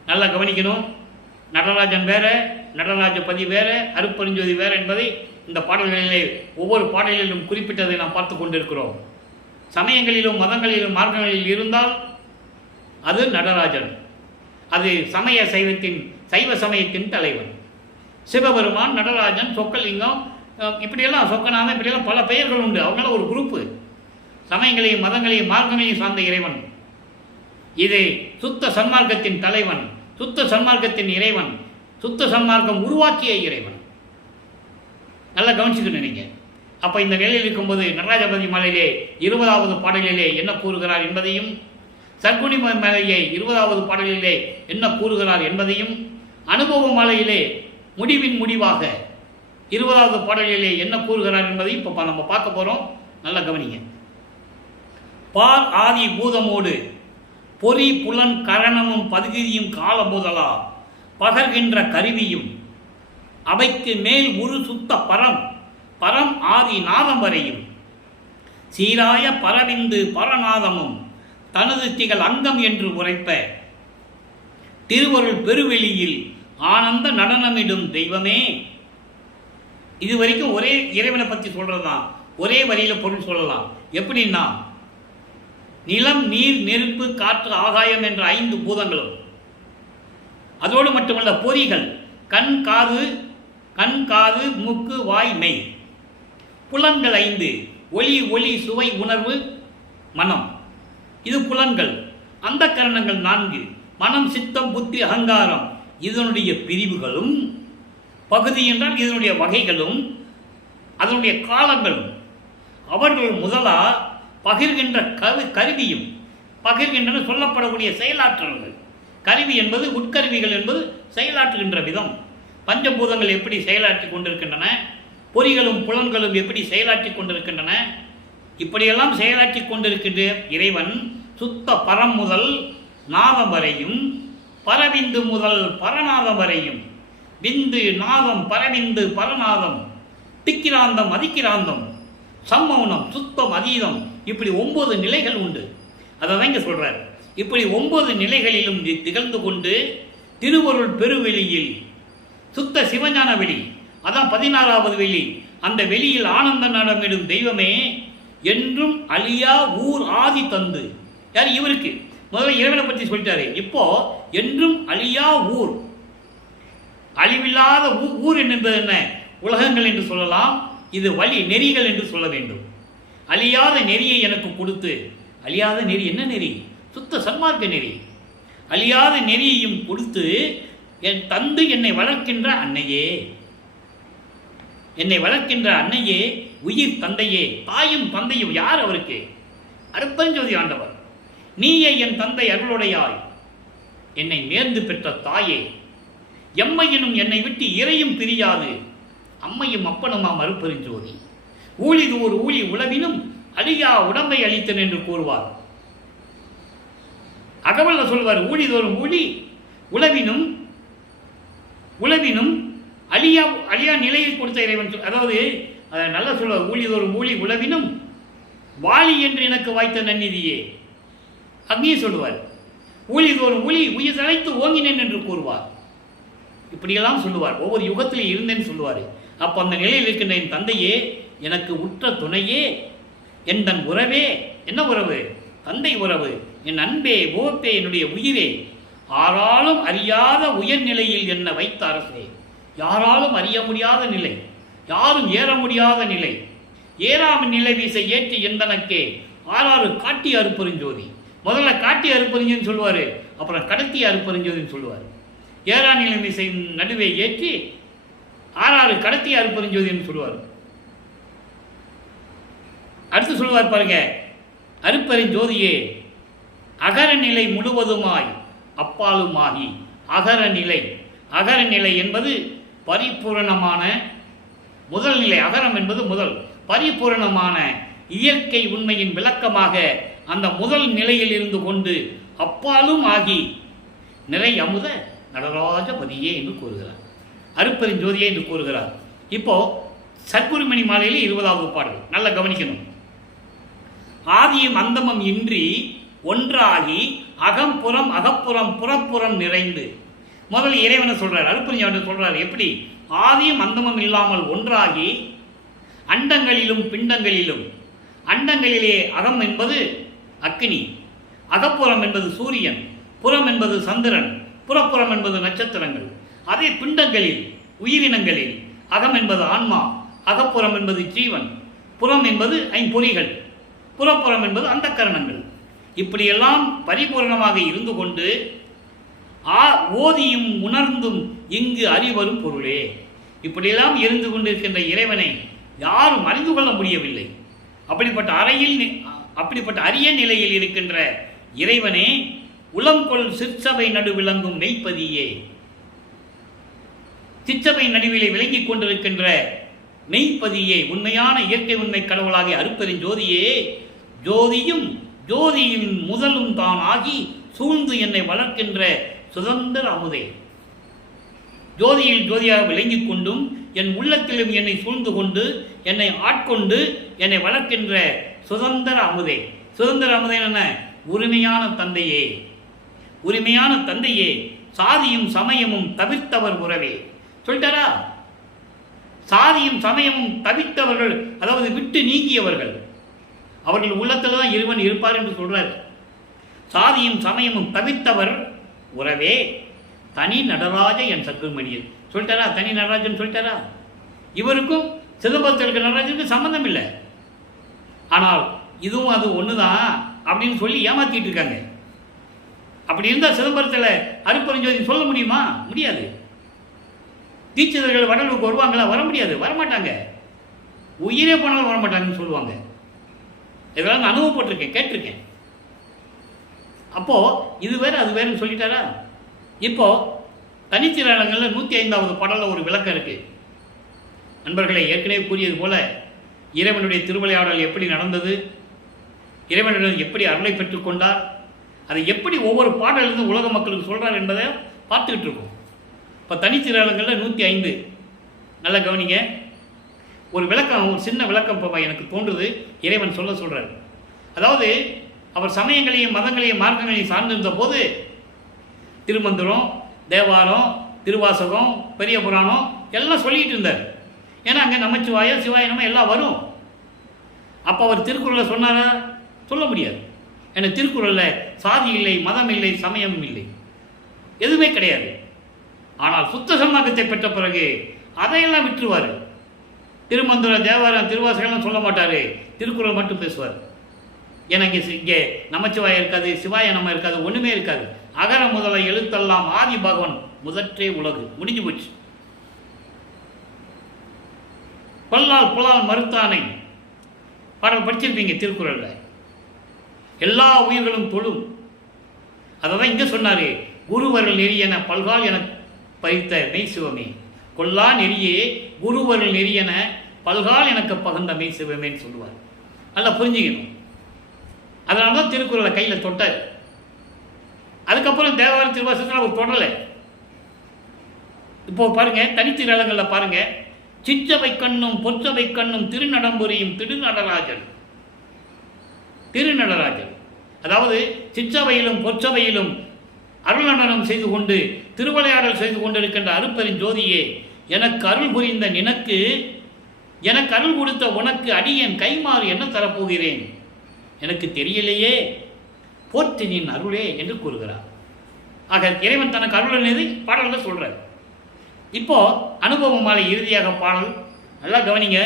நல்லா கவனிக்கணும். நடராஜன் வேற, நடராஜபதி வேற, அருட்பெருஞ்சோதி வேற என்பதை இந்த பாடல்களிலே ஒவ்வொரு பாடலிலும் குறிப்பிட்டதை நாம் பார்த்து கொண்டிருக்கிறோம். சமயங்களிலும் மதங்களிலும் மார்க்கங்களில் இருந்தால் அது நடராஜன். அது சைவ சமயத்தின் தலைவன். சிவபெருமான், நடராஜன், சொக்கலிங்கம், இப்படியெல்லாம் சொக்கநாதன், இப்படியெல்லாம் பல பெயர்கள் உண்டு. அவங்களாம் ஒரு குரூப்பு. சமயங்களையும் மதங்களையும் மார்க்கங்களையும் சார்ந்த இறைவன். இது சுத்த சன்மார்க்கத்தின் தலைவன், சுத்த சன்மார்க்கத்தின் இறைவன், சுத்த சன்மார்க்கம் உருவாக்கிய இறைவன். நல்லா கவனிச்சுக்கணும் நீங்க. அப்ப இந்த நிலையில் இருக்கும்போது நடராஜபதி மாலையிலே 20வது பாடலிலே என்ன கூறுகிறார் என்பதையும், சர்க்குணி மாலையிலே 20வது பாடலிலே என்ன கூறுகிறார் என்பதையும், அனுபவ மாலையிலே முடிவின் முடிவாக 20வது பாடலிலே என்ன கூறுகிறார் என்பதையும் இப்போ நம்ம பார்க்க போறோம். நல்லா கவனிங்க. பால் ஆதி பூதமோடு பொறி புலன் கரணமும் பதுகியும் காலபோதலா பகர்கின்ற கருவியும் அவைக்கு மேல் உரு சுத்த பரம் ஆதி நாதம் வரையும் சீராய பரவிந்து பரநாதமும் தனது திகழ் அங்கம் என்று உரைப்ப திருவருள் பெருவெளியில் ஆனந்த நடனமிடும் தெய்வமே. இதுவரைக்கும் ஒரே இறைவனை பற்றி சொல்றதுதான். ஒரே வரியில பொருள் சொல்லலாம். எப்படின்னா, நிலம், நீர், நெருப்பு, காற்று, ஆகாயம் என்ற 5 பூதங்களும், அதோடு மட்டுமல்ல பொறிகள், கண் காது மூக்கு வாய் மெய். புலன்கள் 5: ஒளி சுவை உணர்வு மனம். இது புலன்கள். அந்த கரணங்கள் 4: மனம் சித்தம் புத்தி அகங்காரம். இதனுடைய பிரிவுகளும் பகுதி என்றால் இதனுடைய வகைகளும் அதனுடைய காலங்களும். அவர்கள் முதலா பகிர்கின்ற கருவியும் பகிர்கின்றன சொல்லப்படக்கூடிய செயலாற்றல்கள். கருவி என்பது உட்கருவிகள் என்பது செயலாற்றுகின்ற விதம். பஞ்சபூதங்கள் எப்படி செயலாற்றி கொண்டிருக்கின்றன, பொறிகளும் புலன்களும் எப்படி செயலாற்றி கொண்டிருக்கின்றன, இப்படியெல்லாம் செயலாற்றி கொண்டிருக்கின்ற இறைவன் சுத்த பரம் முதல் நாதம் வரையும், பரவிந்து முதல் பரநாதம் வரையும், விந்து நாதம் பரவிந்து பரநாதம், திக்கிராந்தம் அதிக்கிராந்தம், சம்மௌனம் சுத்தம் அதீதம், இப்படி 9 நிலைகள் உண்டு. அதை தான் இங்கே சொல்றார். இப்படி 9 நிலைகளிலும் திகழ்ந்து கொண்டு திருவருள் பெருவெளியில் சுத்த சிவஞான வெளி, அதான் 16வது வெளி, அந்த வெளியில் ஆனந்த நடமிடும் தெய்வமே என்றும் அழியா ஊர் ஆதி தந்து. யார்? இவருக்கு. முதல்ல இறைவனை பற்றி சொல்லிட்டாரு. இப்போ என்றும் அழியா ஊர், அழிவில்லாத ஊர் என்பது என்ன? உலகங்கள் என்று சொல்லலாம். இது வழி நெறிகள் என்று சொல்ல வேண்டும். அழியாத நெறியை எனக்கு கொடுத்து, அழியாத நெறி என்ன நெறி? சுத்த சன்மார்க்க நெறி. அழியாத நெறியையும் கொடுத்து என் தந்து என்னை வளர்க்கின்ற அன்னையே, என்னை வளர்க்கின்ற அன்னையே, உயிர் தந்தையே, தாயும் தந்தையும். யார் அவருக்கு? அருட்பெருஞ்சோதி ஆண்டவர். நீயே என் தந்தை அருளுடையாய், என்னை நேர்ந்து பெற்ற தாயே, எம்மையினும் என்னை விட்டு இறையும் பிரியாது, அம்மையும் அப்பனுமாம் அருட்பெருஞ்சோதி. ஊழிதோர் ஊழி உளவினும் அழியா உடம்பை அளித்தன் என்று கூறுவார். அகவல்ல சொல்வார், ஊழிதோறும் ஊழி உளவினும் அழியா நிலையை கொடுத்த இறைவன். அதாவது நல்லா சொல்வார், ஊழிதோறும் ஊழி உளவினும் வாழி என்று எனக்கு வாய்த்த நன்னிதியே. அங்கேயே சொல்லுவார், ஊழிதோறும் ஊழி உயிர் அழைத்து ஓங்கினேன் என்று கூறுவார். இப்படியெல்லாம் சொல்லுவார். ஒவ்வொரு யுகத்திலே இருந்தேன்னு சொல்லுவார். அப்போ அந்த நிலையில் இருக்கின்ற என் தந்தையே, எனக்கு உற்ற துணையே, என் தன் உறவே. என்ன உறவு? தந்தை உறவு. என் அன்பே, ஓப்பே, என்னுடைய உயிரே, யாராலும் அறியாத உயர்நிலையில் என்னை வைத்த அரசே. யாராலும் அறிய முடியாத நிலை, யாரும் ஏற முடியாத நிலை, ஏறாமல் நிலை வீச ஏற்றி எந்தனக்கே 6 காட்டி அருப்பெருஞ்சோதி. முதல்ல காட்டி அருப்பெருஞ்சோதின்னு சொல்லுவார், அப்புறம் கடத்தி அருப்பெருஞ்சோதின்னு சொல்லுவார். ஏறா நிலை வீசை நடுவே ஏற்றி 6 கடத்தி அருப்பெருஞ்சோதின்னு சொல்லுவார். அடுத்து சொல்லுவார் பாருங்க, அருப்பெருஞ்சோதியே, அகரநிலை முழுவதுமாய் அப்பாலுமாகி. அகரநிலை, அகரநிலை என்பது பரிபூரணமான முதல் நிலை. அகரம் என்பது முதல், பரிபூரணமான இயற்கை உண்மையின் விளக்கமாக அந்த முதல் நிலையில் இருந்து கொண்டு அப்பாலும் ஆகி நிறை அமுத நடராஜபதியே என்று கூறுகிறார். அருப்பெருஞ்சோதியே என்று கூறுகிறார். இப்போ சத்குருமணி மாலையில் 20வது பாடல் நல்லா கவனிக்கணும். ஆதியும் அந்தமும் இன்றி ஒன்றாகி அகம்புறம் அகப்புறம் புறப்புறம் நிறைந்து. முதல் இறைவனை சொல்றார், அருப்பெருஞ்சோதி சொல்றார். எப்படி? ஆதியும் அந்தமும் இல்லாமல் ஒன்றாகி அண்டங்களிலும் பிண்டங்களிலும். அண்டங்களிலே அகம் என்பது அக்கினி, அகப்புறம் என்பது சூரியன், புறம் என்பது சந்திரன், புறப்புறம் என்பது நட்சத்திரங்கள். அதே பிண்டங்களில் உயிரினங்களில் அகம் என்பது ஆன்மா, அகப்புறம் என்பது ஜீவன், புறம் என்பது ஐம்பொறிகள், புறப்புறம் என்பது அந்த கரணங்கள். இப்படியெல்லாம் பரிபூர்ணமாக இருந்து கொண்டு ஓதியும் உணர்ந்தும் இங்கு அறிவரும் பொருளே. இப்படியெல்லாம் இருந்து கொண்டிருக்கின்ற இறைவனை யாரும் அறிந்து கொள்ள முடியவில்லை. அப்படிப்பட்ட அரிய நிலையில் இருக்கின்ற இறைவனே, உளம்கொள் சிற்சபை நடு விளங்கும் மெய்ப்பதியே. சிற்சபை நடுவிலே விளங்கிக் கொண்டிருக்கின்ற மெய்ப்பதியே, உண்மையான இயற்கை உண்மை கடவுளாகிய அருப்பெருஞ்சோதியே, ஜோதியும் ஜோதியின் முதலும் தான் ஆகி சூழ்ந்து என்னை வளர்க்கின்ற சுதந்திர அமுதே. ஜோதியில் ஜோதியாக விளங்கிக் கொண்டும் என் உள்ளத்திலும் என்னை சூழ்ந்து கொண்டு என்னை ஆட்கொண்டு என்னை வளர்க்கின்ற சுதந்திர அமுதே. சுதந்திர அமுதே என்ன? உரிமையான தந்தையே, உரிமையான தந்தையே, சாதியும் சமயமும் தவிர்த்தவர் உறவே. சொல்லிட்டாரா? சாதியும் சமயமும் தவிர்த்தவர்கள், அதாவது விட்டு நீங்கியவர்கள். அவர்கள் உள்ளத்தில் தான் இறைவன் இருப்பார் என்று சொல்றார். சாதியும் சமயமும் தவிர்த்தவர் உறவே, தனி நடராஜ என் சத்குருமணியன். சொல்லிட்டாரா? தனி நடராஜன் சொல்லிட்டாரா? இவருக்கும் சிதம்பரத்தில் இருக்கிற நடராஜனுக்கு சம்மந்தம் இல்லை. ஆனால் இதுவும் அது ஒன்று தான் அப்படின்னு சொல்லி ஏமாற்றிட்டு இருக்காங்க. அப்படி இருந்தால் சிதம்பரத்தில் அருட்பெருஞ்சோதி சொல்ல முடியுமா? முடியாது. தீட்சிதர்கள் வடலூருக்கு வருவாங்களா? வர முடியாது, வரமாட்டாங்க. உயிரே போனாலும் வரமாட்டாங்கன்னு சொல்லுவாங்க. இதெல்லாம் நான் அனுபவப்பட்டிருக்கேன், கேட்டிருக்கேன். அப்போது இது வேறு அது வேறுன்னு சொல்லிட்டாரா? இப்போது தனிச்சிராளங்களில் 105வது பாடலில் ஒரு விளக்கம் இருக்குது. நண்பர்களை ஏற்கனவே கூறியது போல இறைவனுடைய திருவிளையாடல் எப்படி நடந்தது, இறைவனிடம் எப்படி அருளை பெற்றுக்கொண்டார், அதை எப்படி ஒவ்வொரு பாடலிருந்து உலக மக்களுக்கு சொல்கிறார் என்பதை பார்த்துக்கிட்டு இருக்கோம். இப்போ தனிச்சிராளங்களில் 105 நல்லா கவனிங்க. ஒரு விளக்கம், ஒரு சின்ன விளக்கம் இப்போ எனக்கு தோன்றுது, இறைவன் சொல்கிறார். அதாவது அவர் சமயங்களையும் மதங்களையும் மார்க்கங்களையும் சார்ந்திருந்த போது திருமந்திரம், தேவாரம், திருவாசகம், பெரிய புராணம் எல்லாம் சொல்லிகிட்டு இருந்தார். ஏன்னா அங்கே நமச்சிவாய சிவாய நம்ம எல்லாம் வரும். அப்போ அவர் திருக்குறளை சொன்னாரா? சொல்ல முடியாது. ஏன்னா திருக்குறளில் சாதி இல்லை, மதம் இல்லை, சமயம் இல்லை, எதுவுமே கிடையாது. ஆனால் சுத்த சன்மார்க்கத்தை பெற்ற பிறகு அதையெல்லாம் விட்டுருவார். திருமந்திரம், தேவாரம், திருவாசகம்லாம் சொல்ல மாட்டார், திருக்குறள் மட்டும் பேசுவார். எனக்கு இங்கே நமச்சிவாயம் இருக்காது, சிவாய நம்ம இருக்காது, ஒன்றுமே இருக்காது. அகர முதல எழுத்தெல்லாம் ஆதி பகவன் முதற்றே உலகு, முடிஞ்சு போச்சு. கொல்லால் புலால் மறுத்தானை பாடல் படிச்சிருப்பீங்க திருக்குறளில். எல்லா உயிர்களும் தொழும், அதை தான் இங்கே சொன்னார். குருவருள் நெறியென பல்கால் என பறித்த மெய் சிவமே, கொல்லா நெறியே குருவருள் நெறியென பல்கால் எனக்கு பகந்த மெய் சிவமேன்னு சொல்லுவார். நல்லா புரிஞ்சுக்கணும். அதனால தான் திருக்குறளை கையில் தொட்டார். அதுக்கப்புறம் தேவாரம், திருவாசகத்தில் அவர் தொடரலை. இப்போ பாருங்க, தனித்திரங்களில் பாருங்க, சிற்றவை கண்ணும் பொற்றவை கண்ணும் திருநடம்புரியும் திருநடராஜன். திருநடராஜன் அதாவது சிற்றவையிலும் பொற்றவையிலும் அருள் நடனம் செய்து கொண்டு திருவிளையாடல் செய்து கொண்டிருக்கின்ற அருட்பெருஞ்சோதியே, எனக்கு அருள் புரிந்த நினக்கு, எனக்கு அருள் கொடுத்த உனக்கு அடியேன் கைமாறு என்ன தரப்போகிறேன், எனக்கு தெரியலையே, போற்றினின் அருளே என்று கூறுகிறார். ஆக இறைவன் தனக்கு அருளினது பாடல்கள் சொல்றார். இப்போ அனுபவ மாலை இறுதியாக பாடல் நல்லா கவனிங்க.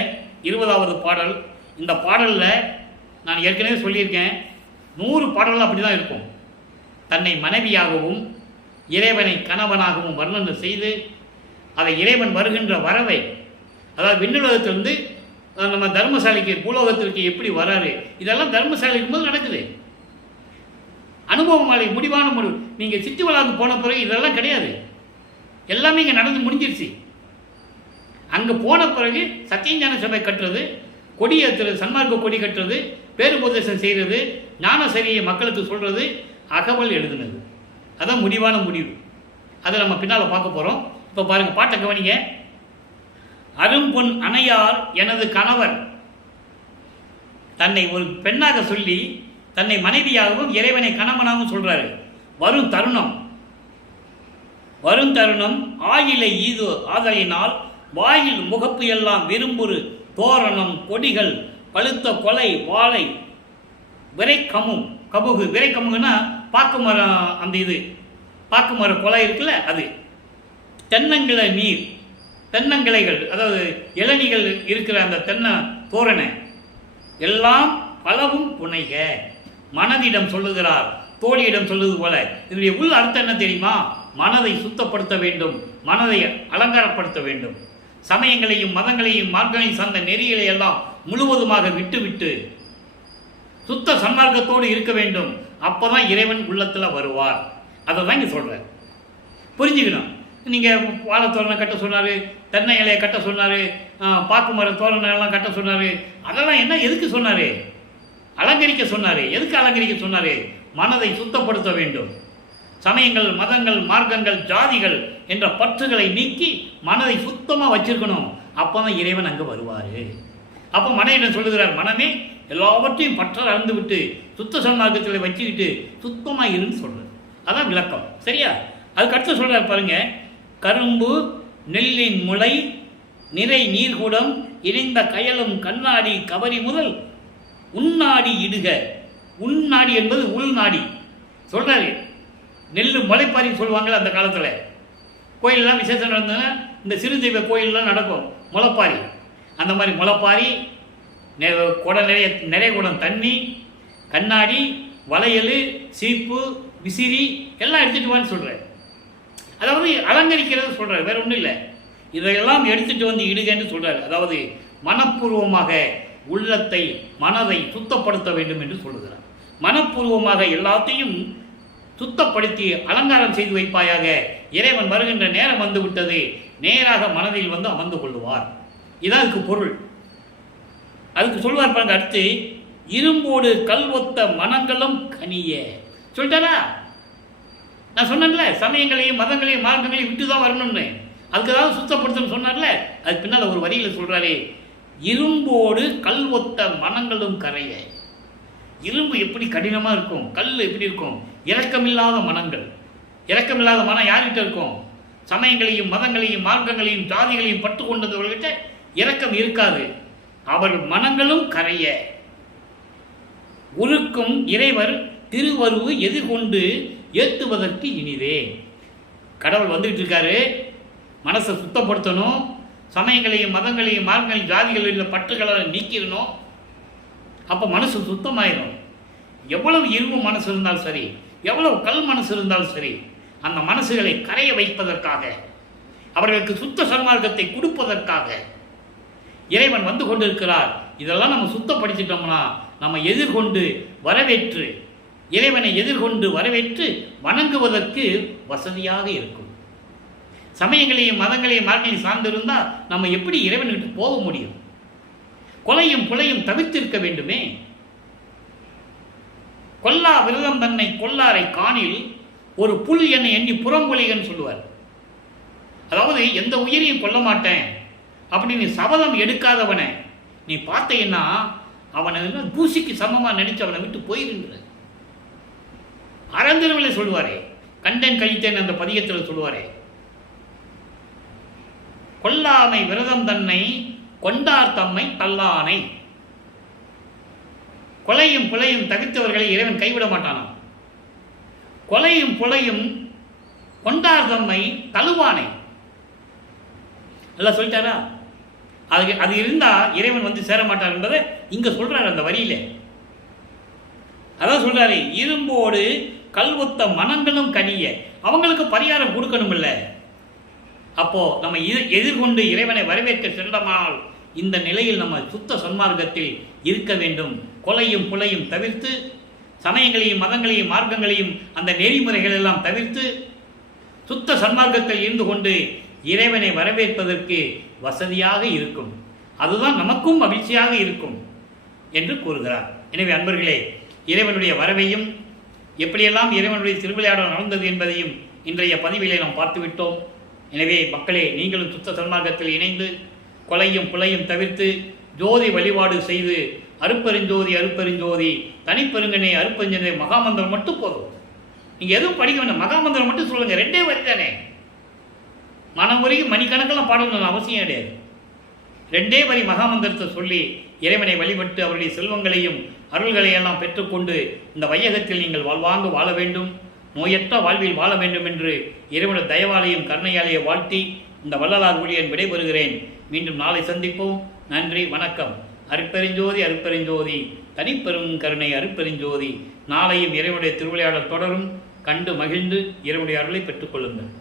20வது பாடல். இந்த பாடலில் நான் ஏற்கனவே சொல்லியிருக்கேன், 100 பாடல்கள் அப்படி தான் இருக்கும். தன்னை மனைவியாகவும் இறைவனை கணவனாகவும் வர்ணனை செய்து அதை இறைவன் வருகின்ற வரவை, அதாவது விண்ணுலகத்திலிருந்து நம்ம தர்மசாலைக்கு பூலோகத்திற்கு எப்படி வராரு, இதெல்லாம் தர்மசாலைக்கும் போது நடக்குது. அனுபவ மாலை முடிவான முடிவு. நீங்கள் சித்தி வளாக்கு போன பிறகு இதெல்லாம் கிடையாது, எல்லாமே இங்கே நடந்து முடிஞ்சிருச்சு. அங்கே போன பிறகு சத்தியஞான சபை கட்டுறது, கொடி ஏற்றுறது, சன்மார்க்க கொடி கட்டுறது, பேருபதேசம் செய்கிறது, ஞான சரியை மக்களுக்கு சொல்கிறது, அகவல் எழுதுனது, அதான் முடிவான முடிவு. அதை நம்ம பின்னால் பார்க்க போகிறோம். இப்போ பாருங்கள், பாட்டை கவனிங்க. அரும்பொன் அணையார் எனது கணவர், தன்னை ஒரு பெண்ணாக சொல்லி தன்னை மனைவியாகவும் இறைவனை கணவனாகவும் சொல்கிறாரு. வரும் தருணம் ஆயிலை ஈது ஆதலினால் வாயில் முகப்பு எல்லாம் விரும்புறு தோரணம் கொடிகள் பழுத்த கொலை வாழை விரைக்கமும் கமுகு. விரைக்கமுகுன்னா பாக்கு மரம், அந்த இது பாக்கு மர கொலை இருக்குல்ல அது. தென்னங்கிளை நீர், தென்னங்கிளைகள், அதாவது இளநிகள் இருக்கிற அந்த தென்னை தோரணை எல்லாம் பலவும் புனைக. மனதிடம் சொல்லுகிறார், தோழியிடம் சொல்லுவது போல. இதனுடைய உள் அர்த்தம் என்ன தெரியுமா? மனதை சுத்தப்படுத்த வேண்டும், மனதை அலங்காரப்படுத்த வேண்டும். சமயங்களையும் மதங்களையும் மார்க்கங்களையும் சார்ந்த நெறிகளை எல்லாம் முழுவதுமாக விட்டுவிட்டு சுத்த சன்மார்க்கத்தோடு இருக்க வேண்டும். அப்போதான் இறைவன் உள்ளத்தில் வருவார். அதை தான் இங்கே சொல்கிறார். புரிஞ்சுக்கணும். நீங்கள் வாழை தோரணை கட்ட சொன்னார், தென்னை இலையை கட்ட சொன்னார், பாக்கு மர தோரணெல்லாம் கட்ட சொன்னார். அதெல்லாம் என்ன, எதுக்கு சொன்னார்? அலங்கரிக்க சொன்னார். எதுக்கு அலங்கரிக்க சொன்னார்? மனதை சுத்தப்படுத்த வேண்டும். சமயங்கள், மதங்கள், மார்க்கங்கள், ஜாதிகள் என்ற பற்றுகளை நீக்கி மனதை சுத்தமாக வச்சிருக்கணும். அப்போ தான் இறைவன் அங்கே வருவார். அப்போ மனைவிடம் சொல்லுகிறார், மனமே எல்லாவற்றையும் பற்ற அறந்து விட்டு சுத்த சன்மார்க்கத்தில் வச்சுக்கிட்டு சுத்தமாக இருன்னு சொல்கிறது. அதான் விளக்கம். சரியா? அதுக்கு அடுத்து சொல்கிறார் பாருங்க. கரும்பு நெல்லின் முளை நிறை நீர்குடம் இணைந்த கயலும் கண்ணாடி கவரி முதல் உன்னாடி இடுக. உன்னாடி என்பது உள்நாடி சொல்கிறாரு. நெல் முளைப்பாரின்னு சொல்லுவாங்கள்ல அந்த காலத்தில். கோயிலெலாம் விசேஷம் நடந்ததுன்னா இந்த சிறு தெய்வ கோயிலெலாம் நடக்கும். முளைப்பாரி, அந்த மாதிரி முளைப்பாரி, குடம் நிறைய குடம் தண்ணி, கண்ணாடி, வளையல், சீப்பு, விசிறி எல்லாம் எடுத்துகிட்டு வான்னு சொல்கிறார். அதாவது அலங்கரிக்கிறது சொல்கிறார், வேறு ஒன்றும் இல்லை. இதையெல்லாம் எடுத்துகிட்டு வந்து இடுகன்னு சொல்கிறார். அதாவது மனப்பூர்வமாக உள்ளத்தை மனதை சுத்தப்படுத்த வேண்டும் என்று சொல்லுகிறார். மனப்பூர்வமாக எல்லாத்தையும் சுத்தப்படுத்தி அலங்காரம் செய்து வைப்பாயாக. இறைவன் வருகின்ற நேரம் வந்து விட்டது, நேராக மனதில் வந்து அமர்ந்து கொள்ளுவார். இதான் அதுக்கு பொருள். அதுக்கு சொல்வார் பாருங்க. அடுத்து, இரும்போடு கல்வொத்த மனங்களும் கனிய சொல்லிட்டாரா? நான் சொன்னேன்ல, சமயங்களையும் மதங்களையும் மார்க்கங்களையும் விட்டு தான் வரணும்னு. அதுக்கு ஏதாவது சுத்தப்படுத்தணும்னு சொன்னார்ல, அதுக்கு பின்னால் ஒரு வரியில் சொல்கிறாரு, இரும்போடு கல்வொத்த மனங்களும் கரைய. இரும்பு எப்படி கடினமாக இருக்கும், கல் எப்படி இருக்கும்? இரக்கமில்லாத மனங்கள். இரக்கமில்லாத மனம் யார்கிட்ட இருக்கும்? சமயங்களையும் மதங்களையும் மார்க்கங்களையும் ஜாதிகளையும் பட்டு கொண்டவர்கள்கிட்ட இரக்கம் இருக்காது. அவர்கள் மனங்களும் கரைய. உருக்கும் இறைவர் திருவருவு எதிர்கொண்டு ஏற்றுவதற்கு இனிதே. கடவுள் வந்துகிட்டு இருக்காரு, மனசை சுத்தப்படுத்தணும், சமயங்களையும் மதங்களையும் மார்க்கங்களையும் ஜாதிகளில் பற்றுகளை நீக்கிடணும். அப்போ மனசு சுத்தமாயிடும். எவ்வளவு இரும்பு மனசு இருந்தாலும் சரி, எவ்வளவு கல் மனசு இருந்தாலும் சரி, அந்த மனசுகளை கரைய வைப்பதற்காக, அவர்களுக்கு சுத்த சன்மார்க்கத்தை கொடுப்பதற்காக இறைவன் வந்து கொண்டிருக்கிறார். இதெல்லாம் நம்ம சுத்தப்படுத்திட்டோம்னா நம்ம எதிர்கொண்டு வரவேற்று, இறைவனை எதிர்கொண்டு வரவேற்று வணங்குவதற்கு வசதியாக இருக்கும். சமயங்களையும் மதங்களையும் மார்க்கங்களையும் சார்ந்திருந்தால் நம்ம எப்படி இறைவனுக்கு போக முடியும்? கொலையும் புலையும் தவிர்த்திருக்க வேண்டுமே. கொல்லா விரதம் தன்னை கொல்லாரை காணில் ஒரு புல் என்னை எண்ணி புறங்கொலிகன்னு சொல்லுவார். அதாவது எந்த உயிரையும் கொல்ல மாட்டேன் அப்படின்னு சபதம் எடுக்காதவனை நீ பார்த்தீங்கன்னா அவனை தூசிக்கு சமமாக நினைச்சு அவனை விட்டு போயிருன்ற அறந்திரவில்லை சொல்லுவாரே, கண்டன் கழித்தேன் அந்த பதியத்தில் சொல்லுவாரே, கொல்லாமை விரதம் தன்னை கொண்டார் தம்மை தல்லானை. கொலையும் புலையும் தவிர்த்தவர்களை இறைவன் கைவிட மாட்டானாம். கொலையும் புலையும் கொண்டார் தம்மை தழுவானை. எல்லாம் சொல்லிட்டாரா? அது இருந்தா இறைவன் வந்து சேர மாட்டார் என்பதை இங்க சொல்றாரு அந்த வரியில. அதான் சொல்றாரு, இரும்போடு கல்வொத்த மனங்களும் கனிய. அவங்களுக்கு பரிகாரம் கொடுக்கணும் இல்லை? அப்போ நம்ம எதிர்கொண்டு இறைவனை வரவேற்க சென்றமானால் இந்த நிலையில் நம்ம சுத்த சன்மார்க்கத்தில் இருக்க வேண்டும். கொலையும் புலையும் தவிர்த்து, சமயங்களையும் மதங்களையும் மார்க்கங்களையும் அந்த நெறிமுறைகள் எல்லாம் தவிர்த்து சுத்த சன்மார்க்கத்தில் இருந்து கொண்டு இறைவனை வரவேற்பதற்கு வசதியாக இருக்கும். அதுதான் நமக்கும் மகிழ்ச்சியாக இருக்கும் என்று கூறுகிறார். எனவே அன்பர்களே, இறைவனுடைய வரவையும் எப்படியெல்லாம் இறைவனுடைய திருவிளையாடல் நடந்தது என்பதையும் இன்றைய பதிவிலே நாம் பார்த்துவிட்டோம். எனவே மக்களே, நீங்களும் சுத்த சன்மார்க்கத்தில் இணைந்து கொலையும் புலையும் தவிர்த்து ஜோதி வழிபாடு செய்து அருப்பெருஞ்சோதி அருப்பெருஞ்சோதி தனிப்பெருங்கனே அருப்பெருஞ்சனே மகாமந்திரம் மட்டும் போதும். நீங்கள் எதுவும் படிக்க வேண்டாம், மகாமந்திரம் மட்டும் சொல்லுங்கள். 2 வரி தானே, மனம் வரைக்கும் மணிக்கணக்கெல்லாம் பாடணும்னு அவசியம் கிடையாது. 2 வரி மகாமந்திரத்தை சொல்லி இறைவனை வழிபட்டு அவருடைய செல்வங்களையும் அருள்களையெல்லாம் பெற்றுக்கொண்டு இந்த வையகத்தில் நீங்கள் வாழ்வாங்கு வாழ வேண்டும், நோயற்ற வாழ்வில் வாழ வேண்டும் என்று இறைவனுடைய தயவாலையும் கருணையாலேயே வாழ்த்தி இந்த வள்ளலார் ஊழியன் விடைபெறுகிறேன். மீண்டும் நாளை சந்திப்போம். நன்றி, வணக்கம். அருட்பெருஞ்சோதி அருட்பெருஞ்சோதி தனிப்பெரும் கருணை அருட்பெருஞ்சோதி. நாளையும் இறைவனுடைய திருவிளையாடல் தொடரும். கண்டு மகிழ்ந்து இறைவனுடைய அருளை பெற்றுக்கொள்ளுங்கள்.